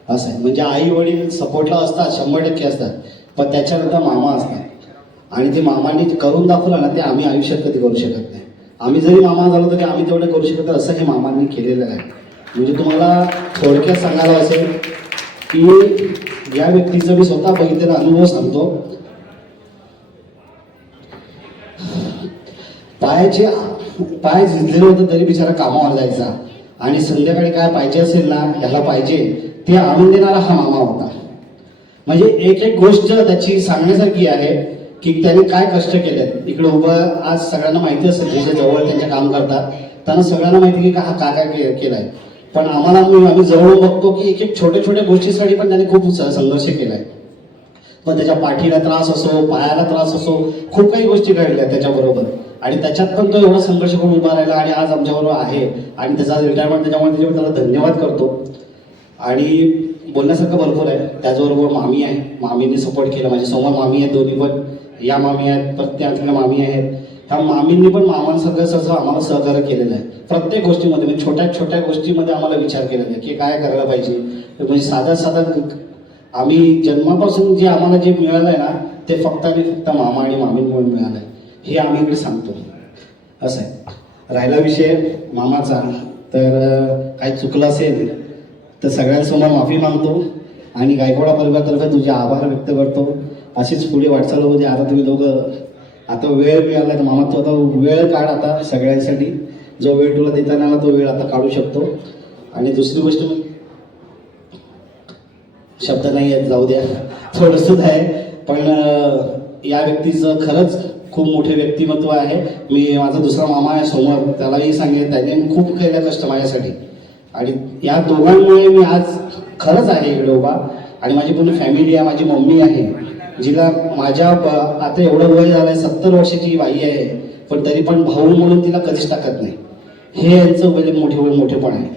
असं आहे. म्हणजे आई वडील सपोर्टला असतात, 100% असतात, पण त्याच्यानंतर मामा असतात आणि ते मामांनी करून दाखवलं ना, ते आम्ही आयुष्यात कधी करू शकत नाही. आम्ही जरी मामा झालो तरी आम्ही तेवढं करू शकत नाही, असं हे मामांनी केलेलं आहे. म्हणजे तुम्हाला थोडक्यात सांगायला असेल की या व्यक्तीचं मी स्वतः बघितलेला अनुभव सांगतो. पाय झिजलेलं होतं तरी बिचारा कामावर जायचा आणि संध्याकाळी काय पाहिजे असेल ना, ह्याला पाहिजे ते आणून देणारा हा मामा होता. म्हणजे एक एक गोष्ट त्याची सांगण्यासारखी आहे की त्याने काय कष्ट केलेत. इकडे उभं आज सगळ्यांना माहिती असेल, जे जे जवळ त्यांच्या काम करतात त्यांना सगळ्यांना माहिती की हा काय काय केलंय. पण आम्ही जवळ बघतो की एक एक छोट्या छोट्या गोष्टीसाठी पण त्याने खूप संघर्ष केलाय. पण त्याच्या पाठीला त्रास असो, पायाला त्रास असो, खूप काही गोष्टी घडल्या त्याच्याबरोबर आणि त्याच्यात पण तो एवढा संघर्ष करून उभा राहिला आणि आज आमच्याबरोबर आहे आणि त्याचा रिटायरमेंट त्याच्यामुळे त्याला धन्यवाद करतो. आणि बोलण्यासारखं भरपूर आहे. त्याचबरोबर मामी आहे, मामीने सपोर्ट केला. माझ्यासमोर मामी आहेत, दोन्ही पण. या मामी आहेत, प्रत्येकातल्या मामी आहेत. ह्या मामींनी पण मामांसारखं सहसा आम्हाला सहकार्य केलेलं आहे प्रत्येक गोष्टीमध्ये. म्हणजे छोट्या छोट्या गोष्टीमध्ये आम्हाला विचार केलेला आहे की काय करायला पाहिजे. म्हणजे साधं आम्ही जन्मापासून जे आम्हाला जे मिळालं आहे ना, ते फक्त आणि फक्त मामा आणि मामींमुळे मिळालं आहे, हे आम्ही इकडे सांगतो. असं आहे. राहिला विषय मामाचा, तर काही चुकलं असेल तर सगळ्यांसमोर माफी मागतो आणि गायकवाड परिवारातर्फे तुझे आभार व्यक्त करतो. अशीच पुढे वाटचाल होऊ दे. आता तुम्ही दोघं आता वेळ मिळाला तर मामा तू आता वेळ काढ आता सगळ्यांसाठी. जो वेळ तुला देता नाही आला तो वेळ आता काढू शकतो. आणि दुसरी गोष्ट शब्द नाही आहेत जाऊ द्या थोडंसं आहे, पण या व्यक्तीचं खरंच खूप मोठे व्यक्तिमत्व आहे. मी माझा दुसरा मामा आहे समोर, त्यालाही सांगेन त्याने खूप केलं कष्ट माझ्यासाठी आणि या दोघांमुळे मी आज खरंच आहे इकडे उभा. आणि माझी पूर्ण फॅमिली आहे. माझी मम्मी आहे जिला माझ्या आता एवढं वय झालंय 70 वर्षाची बाई आहे, पण तरी पण भाऊ म्हणून तिला कधीच टाकत नाही. हे यांचं म्हणजे मोठेपण आहे.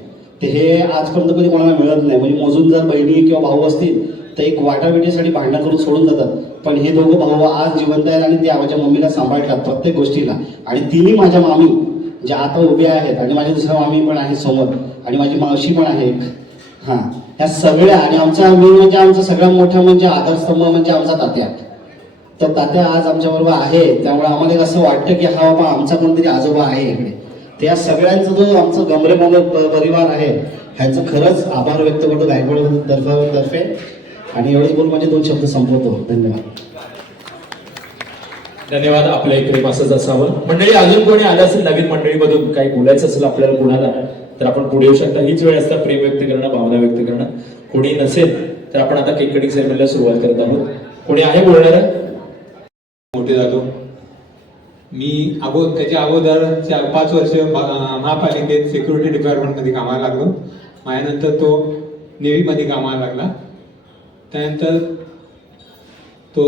ते हे आजपर्यंत कधी कोणाला मिळत नाही. म्हणजे मोजून जर बहिणी किंवा भाऊ असतील तर एक वाटाविटीसाठी भांडणं करून सोडून जातात, पण हे दोघं भाऊ आज जिवंत आहेत आणि ते माझ्या मम्मीला सांभाळतात प्रत्येक गोष्टीला. आणि तिन्ही माझ्या मामी ज्या आता उभ्या आहेत आणि माझ्या दुसऱ्या मामी पण आहेत समोर आणि माझी मावशी पण आहे. हां, या सगळ्या आणि आमचा मेन म्हणजे आमचा सगळ्यात मोठा म्हणजे आधारस्तंभ म्हणजे आमचा तात्या. तर तात्या आज आमच्याबरोबर आहे, त्यामुळे आम्हाला एक असं वाटतं की हा बाबा आमचा कोणतरी आजोबा आहे इकडे. तर या सगळ्यांचा जो आमचं गमरे परिवार आहे ह्यांचं खरंच आभार व्यक्त करतो गायकवाड तर्फे. आणि एवढंच बोलून माझे 2 शब्द संपवतो. धन्यवाद. धन्यवाद. आपलं एक प्रेम असंच असावं. मंडळी अजून कोणी आलं असेल नवीन मंडळीमधून काही बोलायचं असेल आपल्याला कुणाला तर आपण पुढे येऊ शकता. हीच वेळ असता प्रेम व्यक्त करणं, भावना व्यक्त करणं. कोणी नसेल तर आपण आता केक कटिंग सेरेमनीला सुरुवात करत आहोत. कोणी आहे बोलणार? मोठे झालो मी. त्याच्या अगोदर 4-5 वर्ष महापालिकेत सिक्युरिटी डिपार्टमेंटमध्ये कामाला लागलो. माझ्यानंतर तो नेव्हीमध्ये कामाला लागला. त्यानंतर तो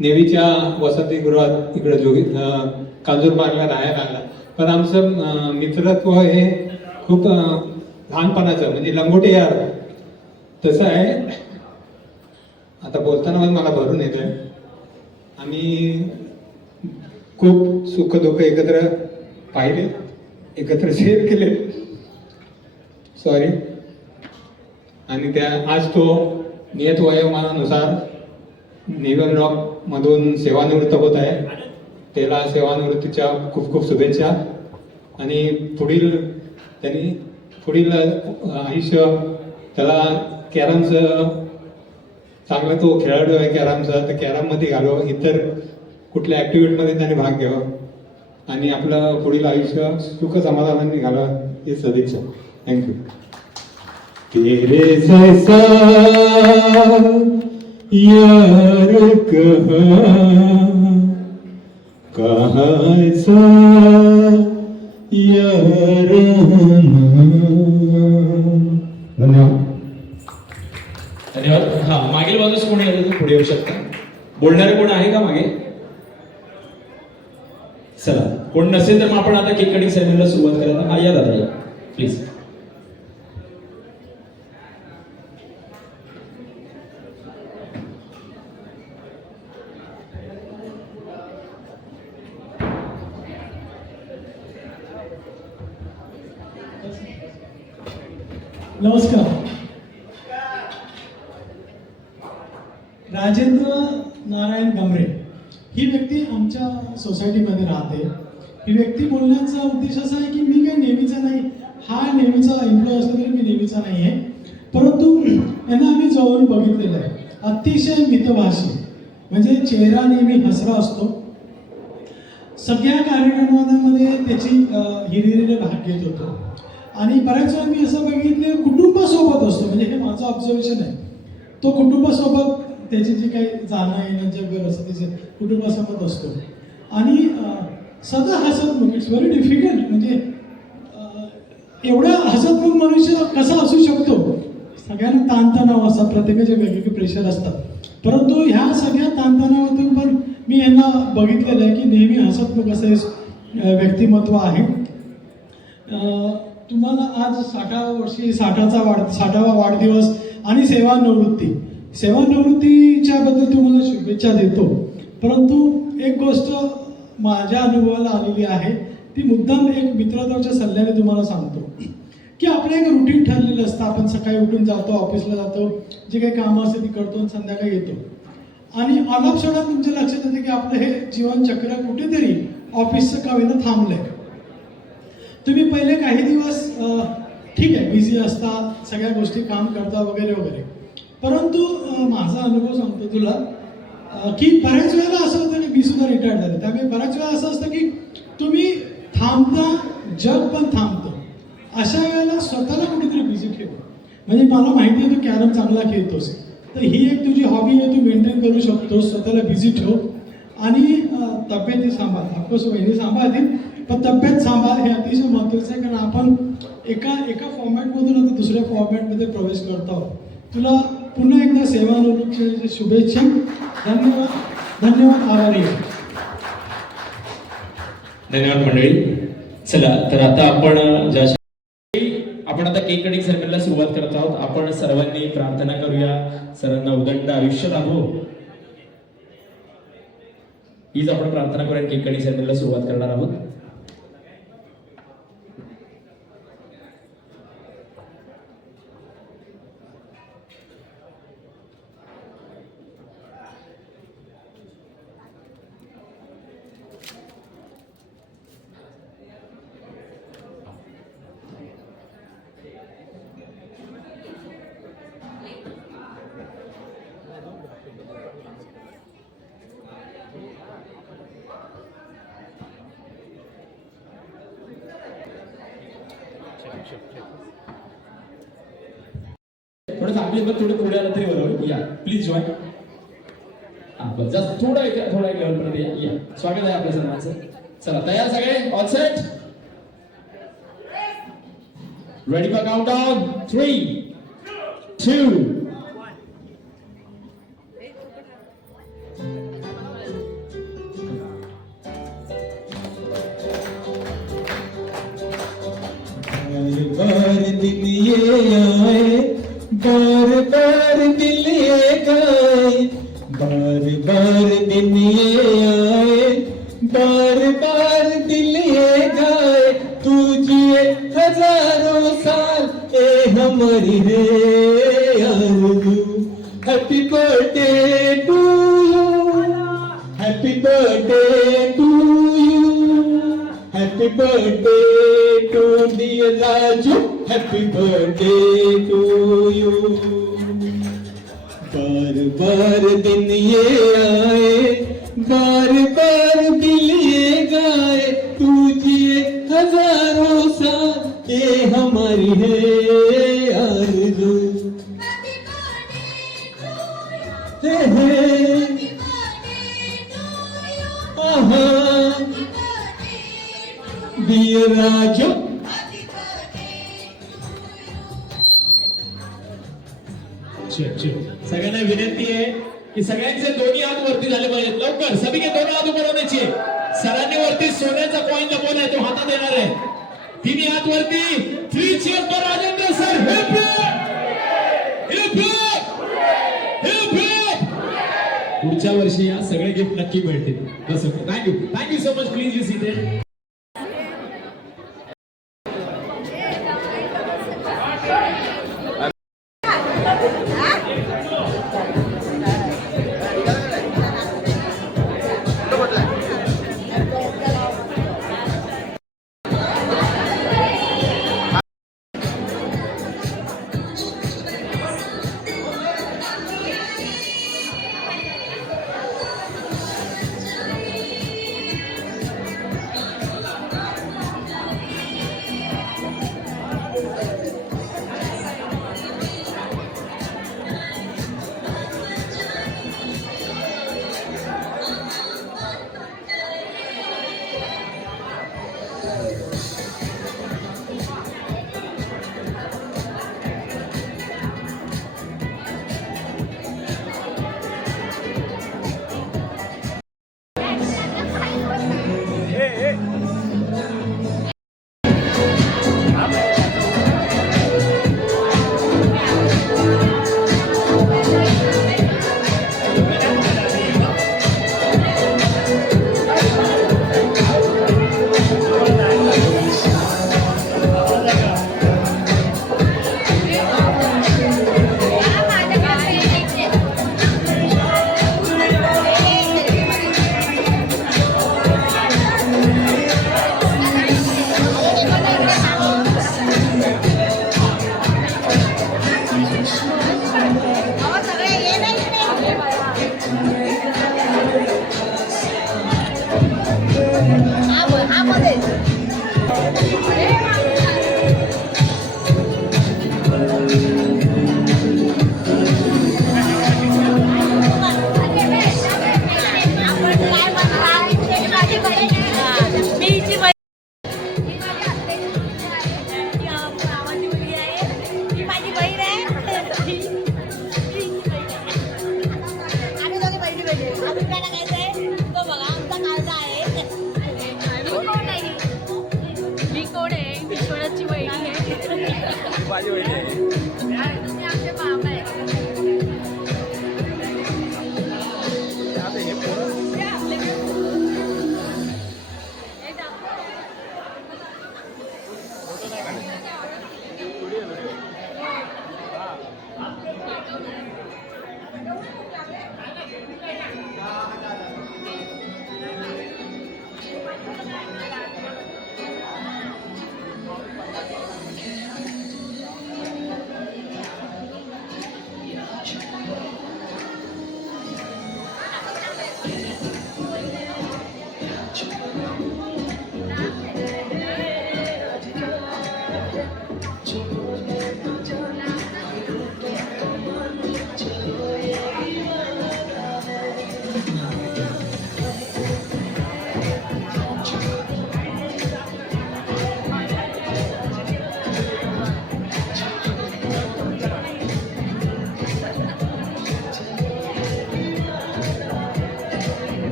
नेव्हीच्या वसतिगृहात इकडं कांजूरबागला राहायला लागला. पण आमचं मित्रत्व हे खूप लहानपणाचं म्हणजे लंगोटे यार तसं आहे. आता बोलताना मला भरून येत आहे. आम्ही खूप सुख दुःख एकत्र पाहिले, एकत्र शेअर केले. सॉरी. आणि आज तो नियत वयोमानानुसार नेव्हल रॉक मधून सेवानिवृत्त होत आहे. त्याला सेवानिवृत्तीच्या खूप खूप शुभेच्छा. आणि पुढील आयुष्य त्याला कॅरमचं चांगलं, तो खेळाडू आहे कॅरमचा, तर कॅरममध्ये घालावं, इतर कुठल्या ॲक्टिव्हिटीमध्ये त्याने भाग घ्यावा आणि आपलं पुढील आयुष्य सुख समाधानाने घालावं ही सदिच्छा. थँक्यू. तेरे जैसा यार कहासा यार. धन्यवाद. धन्यवाद. हा, मागील बाजूस कोणी आलं तर पुढे येऊ शकता. बोलणारे कोण आहे का मागे? चला, कोण नसेल तर मग आपण आता केक कटिंग सेरेमनीला सुरुवात करायला. हा, या दादा या प्लीज. नमस्कार. राजेंद्र नारायण गमरे ही व्यक्ती आमच्या सोसायटीमध्ये राहते. ही व्यक्ती बोलण्याचा उद्देश असा आहे की मी काही नेहमीचा नाही, हा नेहमीचा एम्प्लॉय असला तरी मी नेहमीचा नाही आहे, परंतु यांना आम्ही जवळून बघितलेलं आहे. अतिशय मितभाषी, म्हणजे चेहरा नेहमी हसरा असतो. सगळ्या कार्यक्रमांमध्ये त्याची हिरिरीने भाग घेत होतो. आणि बऱ्याच वेळा मी असं बघितले कुटुंबासोबत असतो, म्हणजे हे माझं ऑब्झर्वेशन आहे. तो कुटुंबासोबत त्याची जी काही जाणं येण्याच्या वेळ असतं त्याचे कुटुंबासोबत असतो. आणि सदा हसतमुख. इट्स व्हेरी डिफिकल्ट, म्हणजे एवढा हसतमुख मनुष्य कसा असू शकतो. सगळ्यांना ताणतणाव असतात, प्रत्येकाचे वेगवेगळे प्रेशर असतात, परंतु ह्या सगळ्या ताणतणावातून पण मी यांना बघितलेलं आहे की नेहमी हसतमुख असं व्यक्तिमत्व आहे. तुम्हाला आज 60वा वाढदिवस आणि सेवानिवृत्तीच्या बद्दल तुम्हाला शुभेच्छा देतो. परंतु एक गोष्ट माझ्या अनुभवाला आलेली आहे, ती मुद्दाम एक मित्रत्वाच्या सल्ल्याने तुम्हाला सांगतो की आपलं एक रुटीन ठरलेलं असतं. आपण सकाळी उठून जातो, ऑफिसला जातो, जे काही कामं असते ती करतो आणि संध्याकाळी येतो. आणि अनापशोधा तुमच्या लक्षात येते की आपलं हे जीवनचक्र कुठेतरी ऑफिसचं का होईना थांबलंय. तुम्ही पहिले काही दिवस ठीक ठीक आहे बिझी असतात सगळ्या गोष्टी काम करता वगैरे वगैरे, परंतु माझा अनुभव सांगतो तुला की बऱ्याच वेळेला असं होतं की मी सुद्धा रिटायर्ड झाले, त्यामुळे बऱ्याच वेळा असं असतं की तुम्ही थांबता, जग पण थांबतं. अशा वेळेला स्वतःला कुठेतरी बिझी ठेव. म्हणजे मला माहिती आहे तू कॅरम चांगला खेळतोस, तर ही एक तुझी हॉबी आहे, तू मेंटेन करू शकतोस. स्वतःला बिझी ठेव आणि तब्येती सांभाळ. ऑफकोर्स वहिनी सांभाळतील, पण तब्येत सांभाळ हे अतिशय महत्त्वाचं आहे. कारण आपण एका फॉर्मॅटमधून आता दुसऱ्या फॉर्मॅटमध्ये प्रवेश करत आहोत. तुला पुन्हा एकदा सेवानिवृत्तीच्या शुभेच्छा. धन्यवाद, आभारी आहे. धन्यवाद मंडळी. चला तर आता आपण आता केक कटिंग सेरेमनीला सुरुवात करत आहोत. आपण सर्वांनी प्रार्थना करूया, सर्वांना उदंड आयुष्य लाभो हीच आपण प्रार्थना करूया. केक कटिंग सेरेमनीला सुरुवात करणार आहोत. थोडं चांगले बघ, थोडं पुढे आलं तरी बरोबर. या प्लीज जॉईन. बस जस्ट थोडा एक लेवल पर्यंत या. स्वागत आहे आपल्या सर्वांचं. चला तयार सगळे, all set, ready for countdown. 3, 2. बार दिन ये आए, बार बार दिल ये गाए, बार बार दिन ये आए, बार बार दिल ये गाए, तू जिए हजारों साल ए हमारी रे आरज़ू. Happy birthday to you, happy birthday to you, happy birthday to dear Raju, happy birthday to you. बार बार दिन ये आए, बार बार दिल ये गाए, तुझे हजारों साल ये हमारी है आरज़ू. Dear Raju, सगळ्यांना विनंती आहे की सगळ्यांचे दोन्ही हात वरती झाले पाहिजेत. लवकर सभी के दोनों हाथ ऊपर होने चाहिए. सरांनी वरती सोन्याचा कॉइन लपवलाय, तो हातात येणार आहे. तिन्ही हात वरती. 3 cheers for Rajendra sir. Hip hip hip hip. पुढच्या वर्षी या सगळे गिफ्ट नक्की मिळतील. बस okay. Thank you so much. Please you seated. माझी वहिनी आहे. आता हे पोरं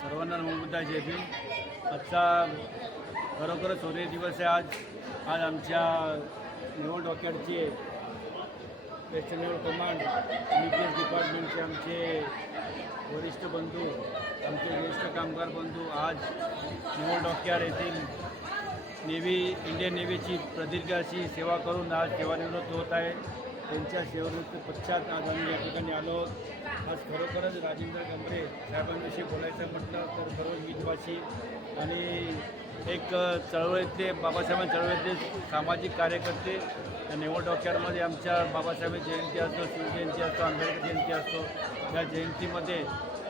सर्वांना नमोबुद्धा जय भीम. आजचा खरोखरच सोनेरी दिवस आहे. आज आमच्या नेव्हल डॉक्यार्डचे वेस्टर्न नेव्हल कमांड NPS डिपार्टमेंटचे आमचे वरिष्ठ बंधू, आमचे ज्येष्ठ कामगार बंधू आज नेव्हल डॉक्यार्ड येथील इंडियन नेव्हीची प्रदीर्घ अशी सेवा करून आज सेवानिवृत्त होत आहे. त्यांच्या सेवानिवृत्ती पश्चात आज आम्ही या ठिकाणी आलो. आज खरोखरच राजेंद्र गंभरे साहेबांविषयी बोलायचं म्हटलं तर खरोखर हितवासी आणि एक चळवळीतले बाबासाहेब चळवळीतले सामाजिक कार्यकर्ते. नेव्हल डॉक्यार्डमध्ये आमच्या बाबासाहेब जयंती असतो, शिवजयंती असतो, आंबेडकर जयंती असतो. या जयंतीमध्ये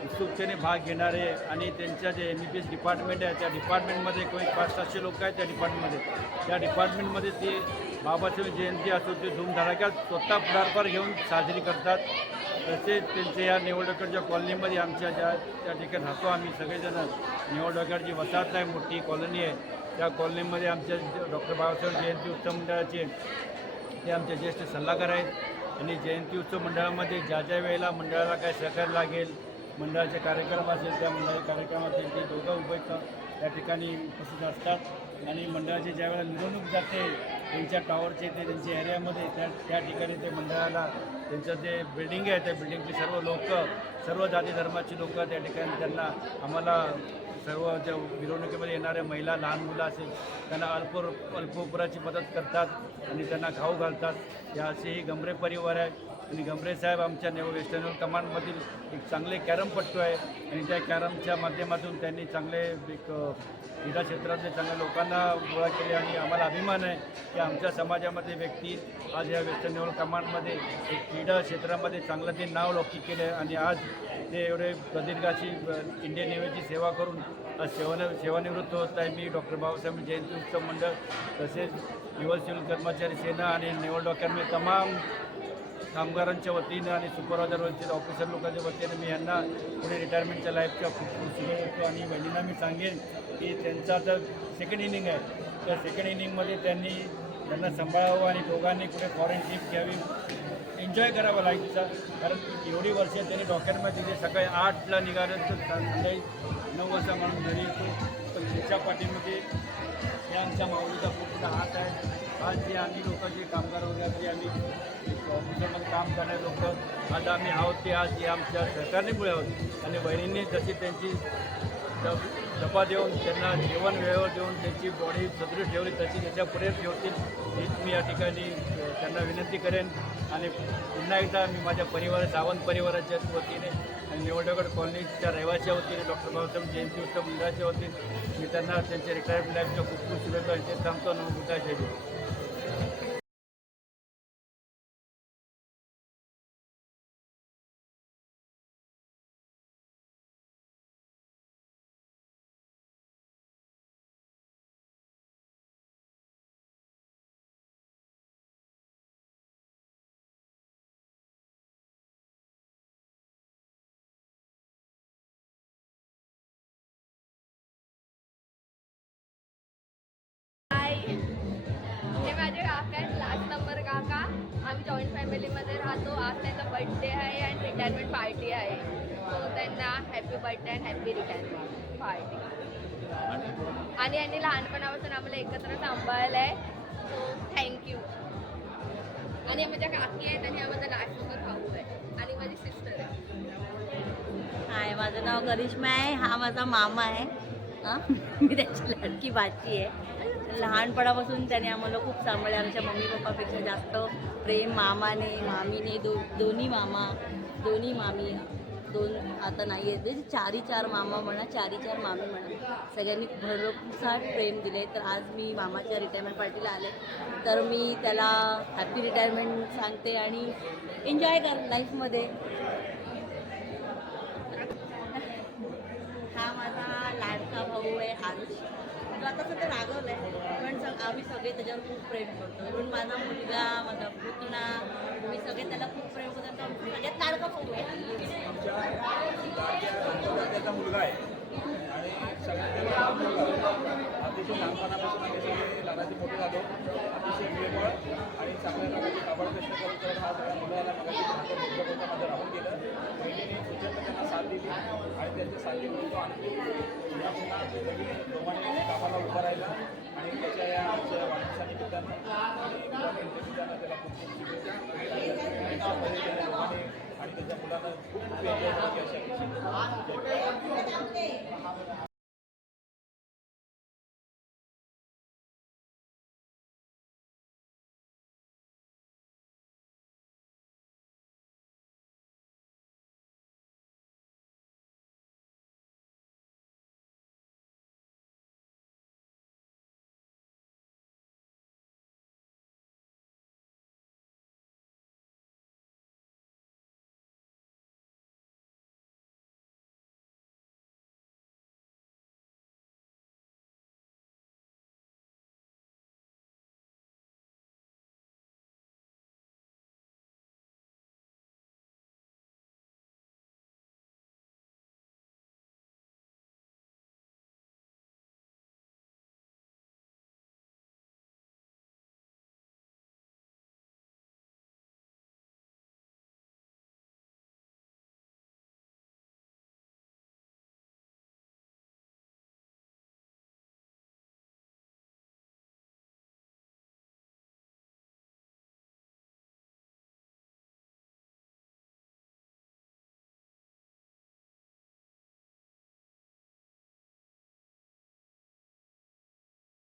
उत्सुकतेने भाग घेणारे आणि त्यांच्या जे NPS डिपार्टमेंट आहे त्या डिपार्टमेंटमध्ये कोणी 500-700 लोक आहेत त्या डिपार्टमेंटमध्ये ते बाबासाहेब जयंती असो ते धूमधडाक्यात स्वतः पुढाकार घेऊन साजरी करतात. तसेच त्यांच्या या नेव्हल डॉक्यार्डच्या कॉलनीमध्ये आमच्या त्या ठिकाणी राहतो आम्ही सगळेजण. नेव्हल डॉक्यार्डची वसाहत आहे, मोठी कॉलनी आहे. त्या कॉलनीमध्ये आमच्या डॉक्टर बाबासाहेब जयंती उत्सव मंडळाचे ते आमचे ज्येष्ठ सल्लागार आहेत आणि जयंती उत्सव मंडळामध्ये ज्या वेळेला मंडळाला काय सहकार्य लागेल, मंडळाचे कार्यक्रम असेल त्या मंडळाच्या कार्यक्रमात ते दोघं उभे त्या ठिकाणी उपस्थित असतात आणि मंडळाची ज्यावेळेला मिरवणूक जाते त्यांच्या टॉवरचे ते त्यांच्या एरियामध्ये त्या ठिकाणी ते मंडळाला त्यांचं जे बिल्डिंग आहे त्या बिल्डिंगची सर्व जाती धर्माची लोक त्या ठिकाणी त्यांना आम्हाला सर्व ज्या मिरवणुकीमध्ये येणाऱ्या महिला लहान मुलं असेल त्यांना अल्पोपराची मदत करतात आणि त्यांना खाऊ घालतात. या असे ही गंभरे परिवार आहे आणि गंभरे साहेब आमच्या वेस्टर्न नेव्हल कमांडमधील एक चांगले कॅरमपट्टू आहे आणि त्या कॅरमच्या माध्यमातून त्यांनी चांगले एक क्रीडा क्षेत्रातले चांगल्या लोकांना गोळा केले आणि आम्हाला अभिमान आहे की आमच्या समाजामध्ये व्यक्ती आज या वेस्टर्न नेव्हल कमांडमध्ये एक क्रीडा क्षेत्रामध्ये चांगलं ते नाव लौकिक केलं आहे आणि आज ते एवढे प्रदीर्घ अशी इंडियन नेव्हीची सेवा करून आज सेवानिवृत्त होत आहे. मी डॉक्टर बाबासाहेब जयंती उत्सव मंडळ तसेच युवा सिव्हिल कर्मचारी सेना आणि नेव्हल डॉक्यार्ड तमाम कामगारांच्या वतीनं आणि सुपरवायझर वतीनं ऑफिसर लोकांच्या वतीनं मी यांना पुढे रिटायरमेंटच्या लाईफच्या खूप शुभेच्छा देतो आणि बहिणींना मी सांगेन की त्यांचा आता सेकंड इनिंग आहे. त्या सेकंड इनिंगमध्ये त्यांना सांभाळावं आणि दोघांनी कुठे फॉरेन ट्रिप घ्यावी, एन्जॉय करावा लाईफचा. कारण एवढी वर्ष त्यांनी डॉक्यार्डमध्ये तिथे सकाळी 8ला निघालं तर संध्याकाळी 9 वाजता म्हणून घरी येतो. पण त्याच्या पाठीमध्ये या आमच्या माऊलीचा खूप मोठा हात आहे. आज जे आम्ही लोक जे कामगार वगैरे आम्ही ऑफिसमध्ये काम करणारे लोक आज आम्ही आहोत ते आज या आमच्या सहकार्यामुळे आहोत आणि बहिणींनी जशी त्यांची डबा देऊन त्यांना जेवण वेळेवर देऊन त्यांची बॉडी सदृढ ठेवली तशी त्याच्या पुढे ठेवतील हीच मी या ठिकाणी त्यांना विनंती करेन. आणि पुन्हा एकदा मी माझ्या सावंत परिवाराच्या वतीने आणि नेव्हल डॉक्यार्ड कॉलनीच्या रहिवाच्या वतीने डॉक्टर बाबासाहेब जयंती उत्सव मंडळाच्या वतीने मी त्यांना त्यांच्या रिटायर्ड लाईफच्या खूप खूप शुभेच्छा ते सांगतो. नमस्कार, जय भीम. हे माझे काका आहेत, लास्ट नंबर काका. आम्ही जॉईंट फॅमिलीमध्ये राहतो. आज त्यांचा बर्थडे आहे आणि रिटायरमेंट पार्टी आहे. सो त्यांना happy birthday and happy retirement party. आणि यांनी लहानपणापासून आम्हाला एकत्र सांभाळलं आहे. So thank you. आणि माझ्या काकी आहेत आणि हा माझा लास्टचा भाऊ आहे आणि माझी सिस्टर आहे. हाय, माझं नाव करिश्मा आहे. हा माझा मामा आहे. हां, मी त्याची लाडकी भाची आहे. लहानपणापासून त्याने आम्हाला खूप सांभाळले. आमच्या मम्मी पप्पापेक्षा जास्त प्रेम मामाने मामीने दोन्ही मामा दोन्ही मामी आता नाही आहेत, चारी चार मामा म्हणा चारी चार मामी म्हणा, सगळ्यांनी भरपूर प्रेम दिले. तर आज मी मामाच्या रिटायरमेंट पार्टीला आले, तर मी त्याला हॅपी रिटायरमेंट सांगते आणि एन्जॉय कर लाईफमध्ये. हा माझा लाडका भाऊ आहे आरुष. तो आता सध्या रागवला आहे, पण आम्ही सगळे त्याच्यावर खूप प्रेम करतो. म्हणून माझा मुलगा माझा पुतणा मी सगळे त्याला खूप प्रेम करतो. तो आमचा सगळ्यात लाडका भाऊ आहे. त्याचा मुलगा आहे आणि सगळ्यात अतिशय लहानपणापासून आम्ही सगळे लहानाचे मोठे झालो. अतिशय प्रेमळ आणि चांगल्या प्रकारचे काबड प्रश्न करून तर हा सगळ्या मुलाला माझं राहून गेलं. बहिणीने सुचत त्यांना साथ दिली आणि त्यांच्या साथीमुळे तो आणखी या पुन्हा दोघांनी कामाला उभा राहिला आणि त्याच्या या वाढदिवसानिमित्तानं त्याला खूप आणि त्याच्या मुलानं खूप एन्जॉय केली अशा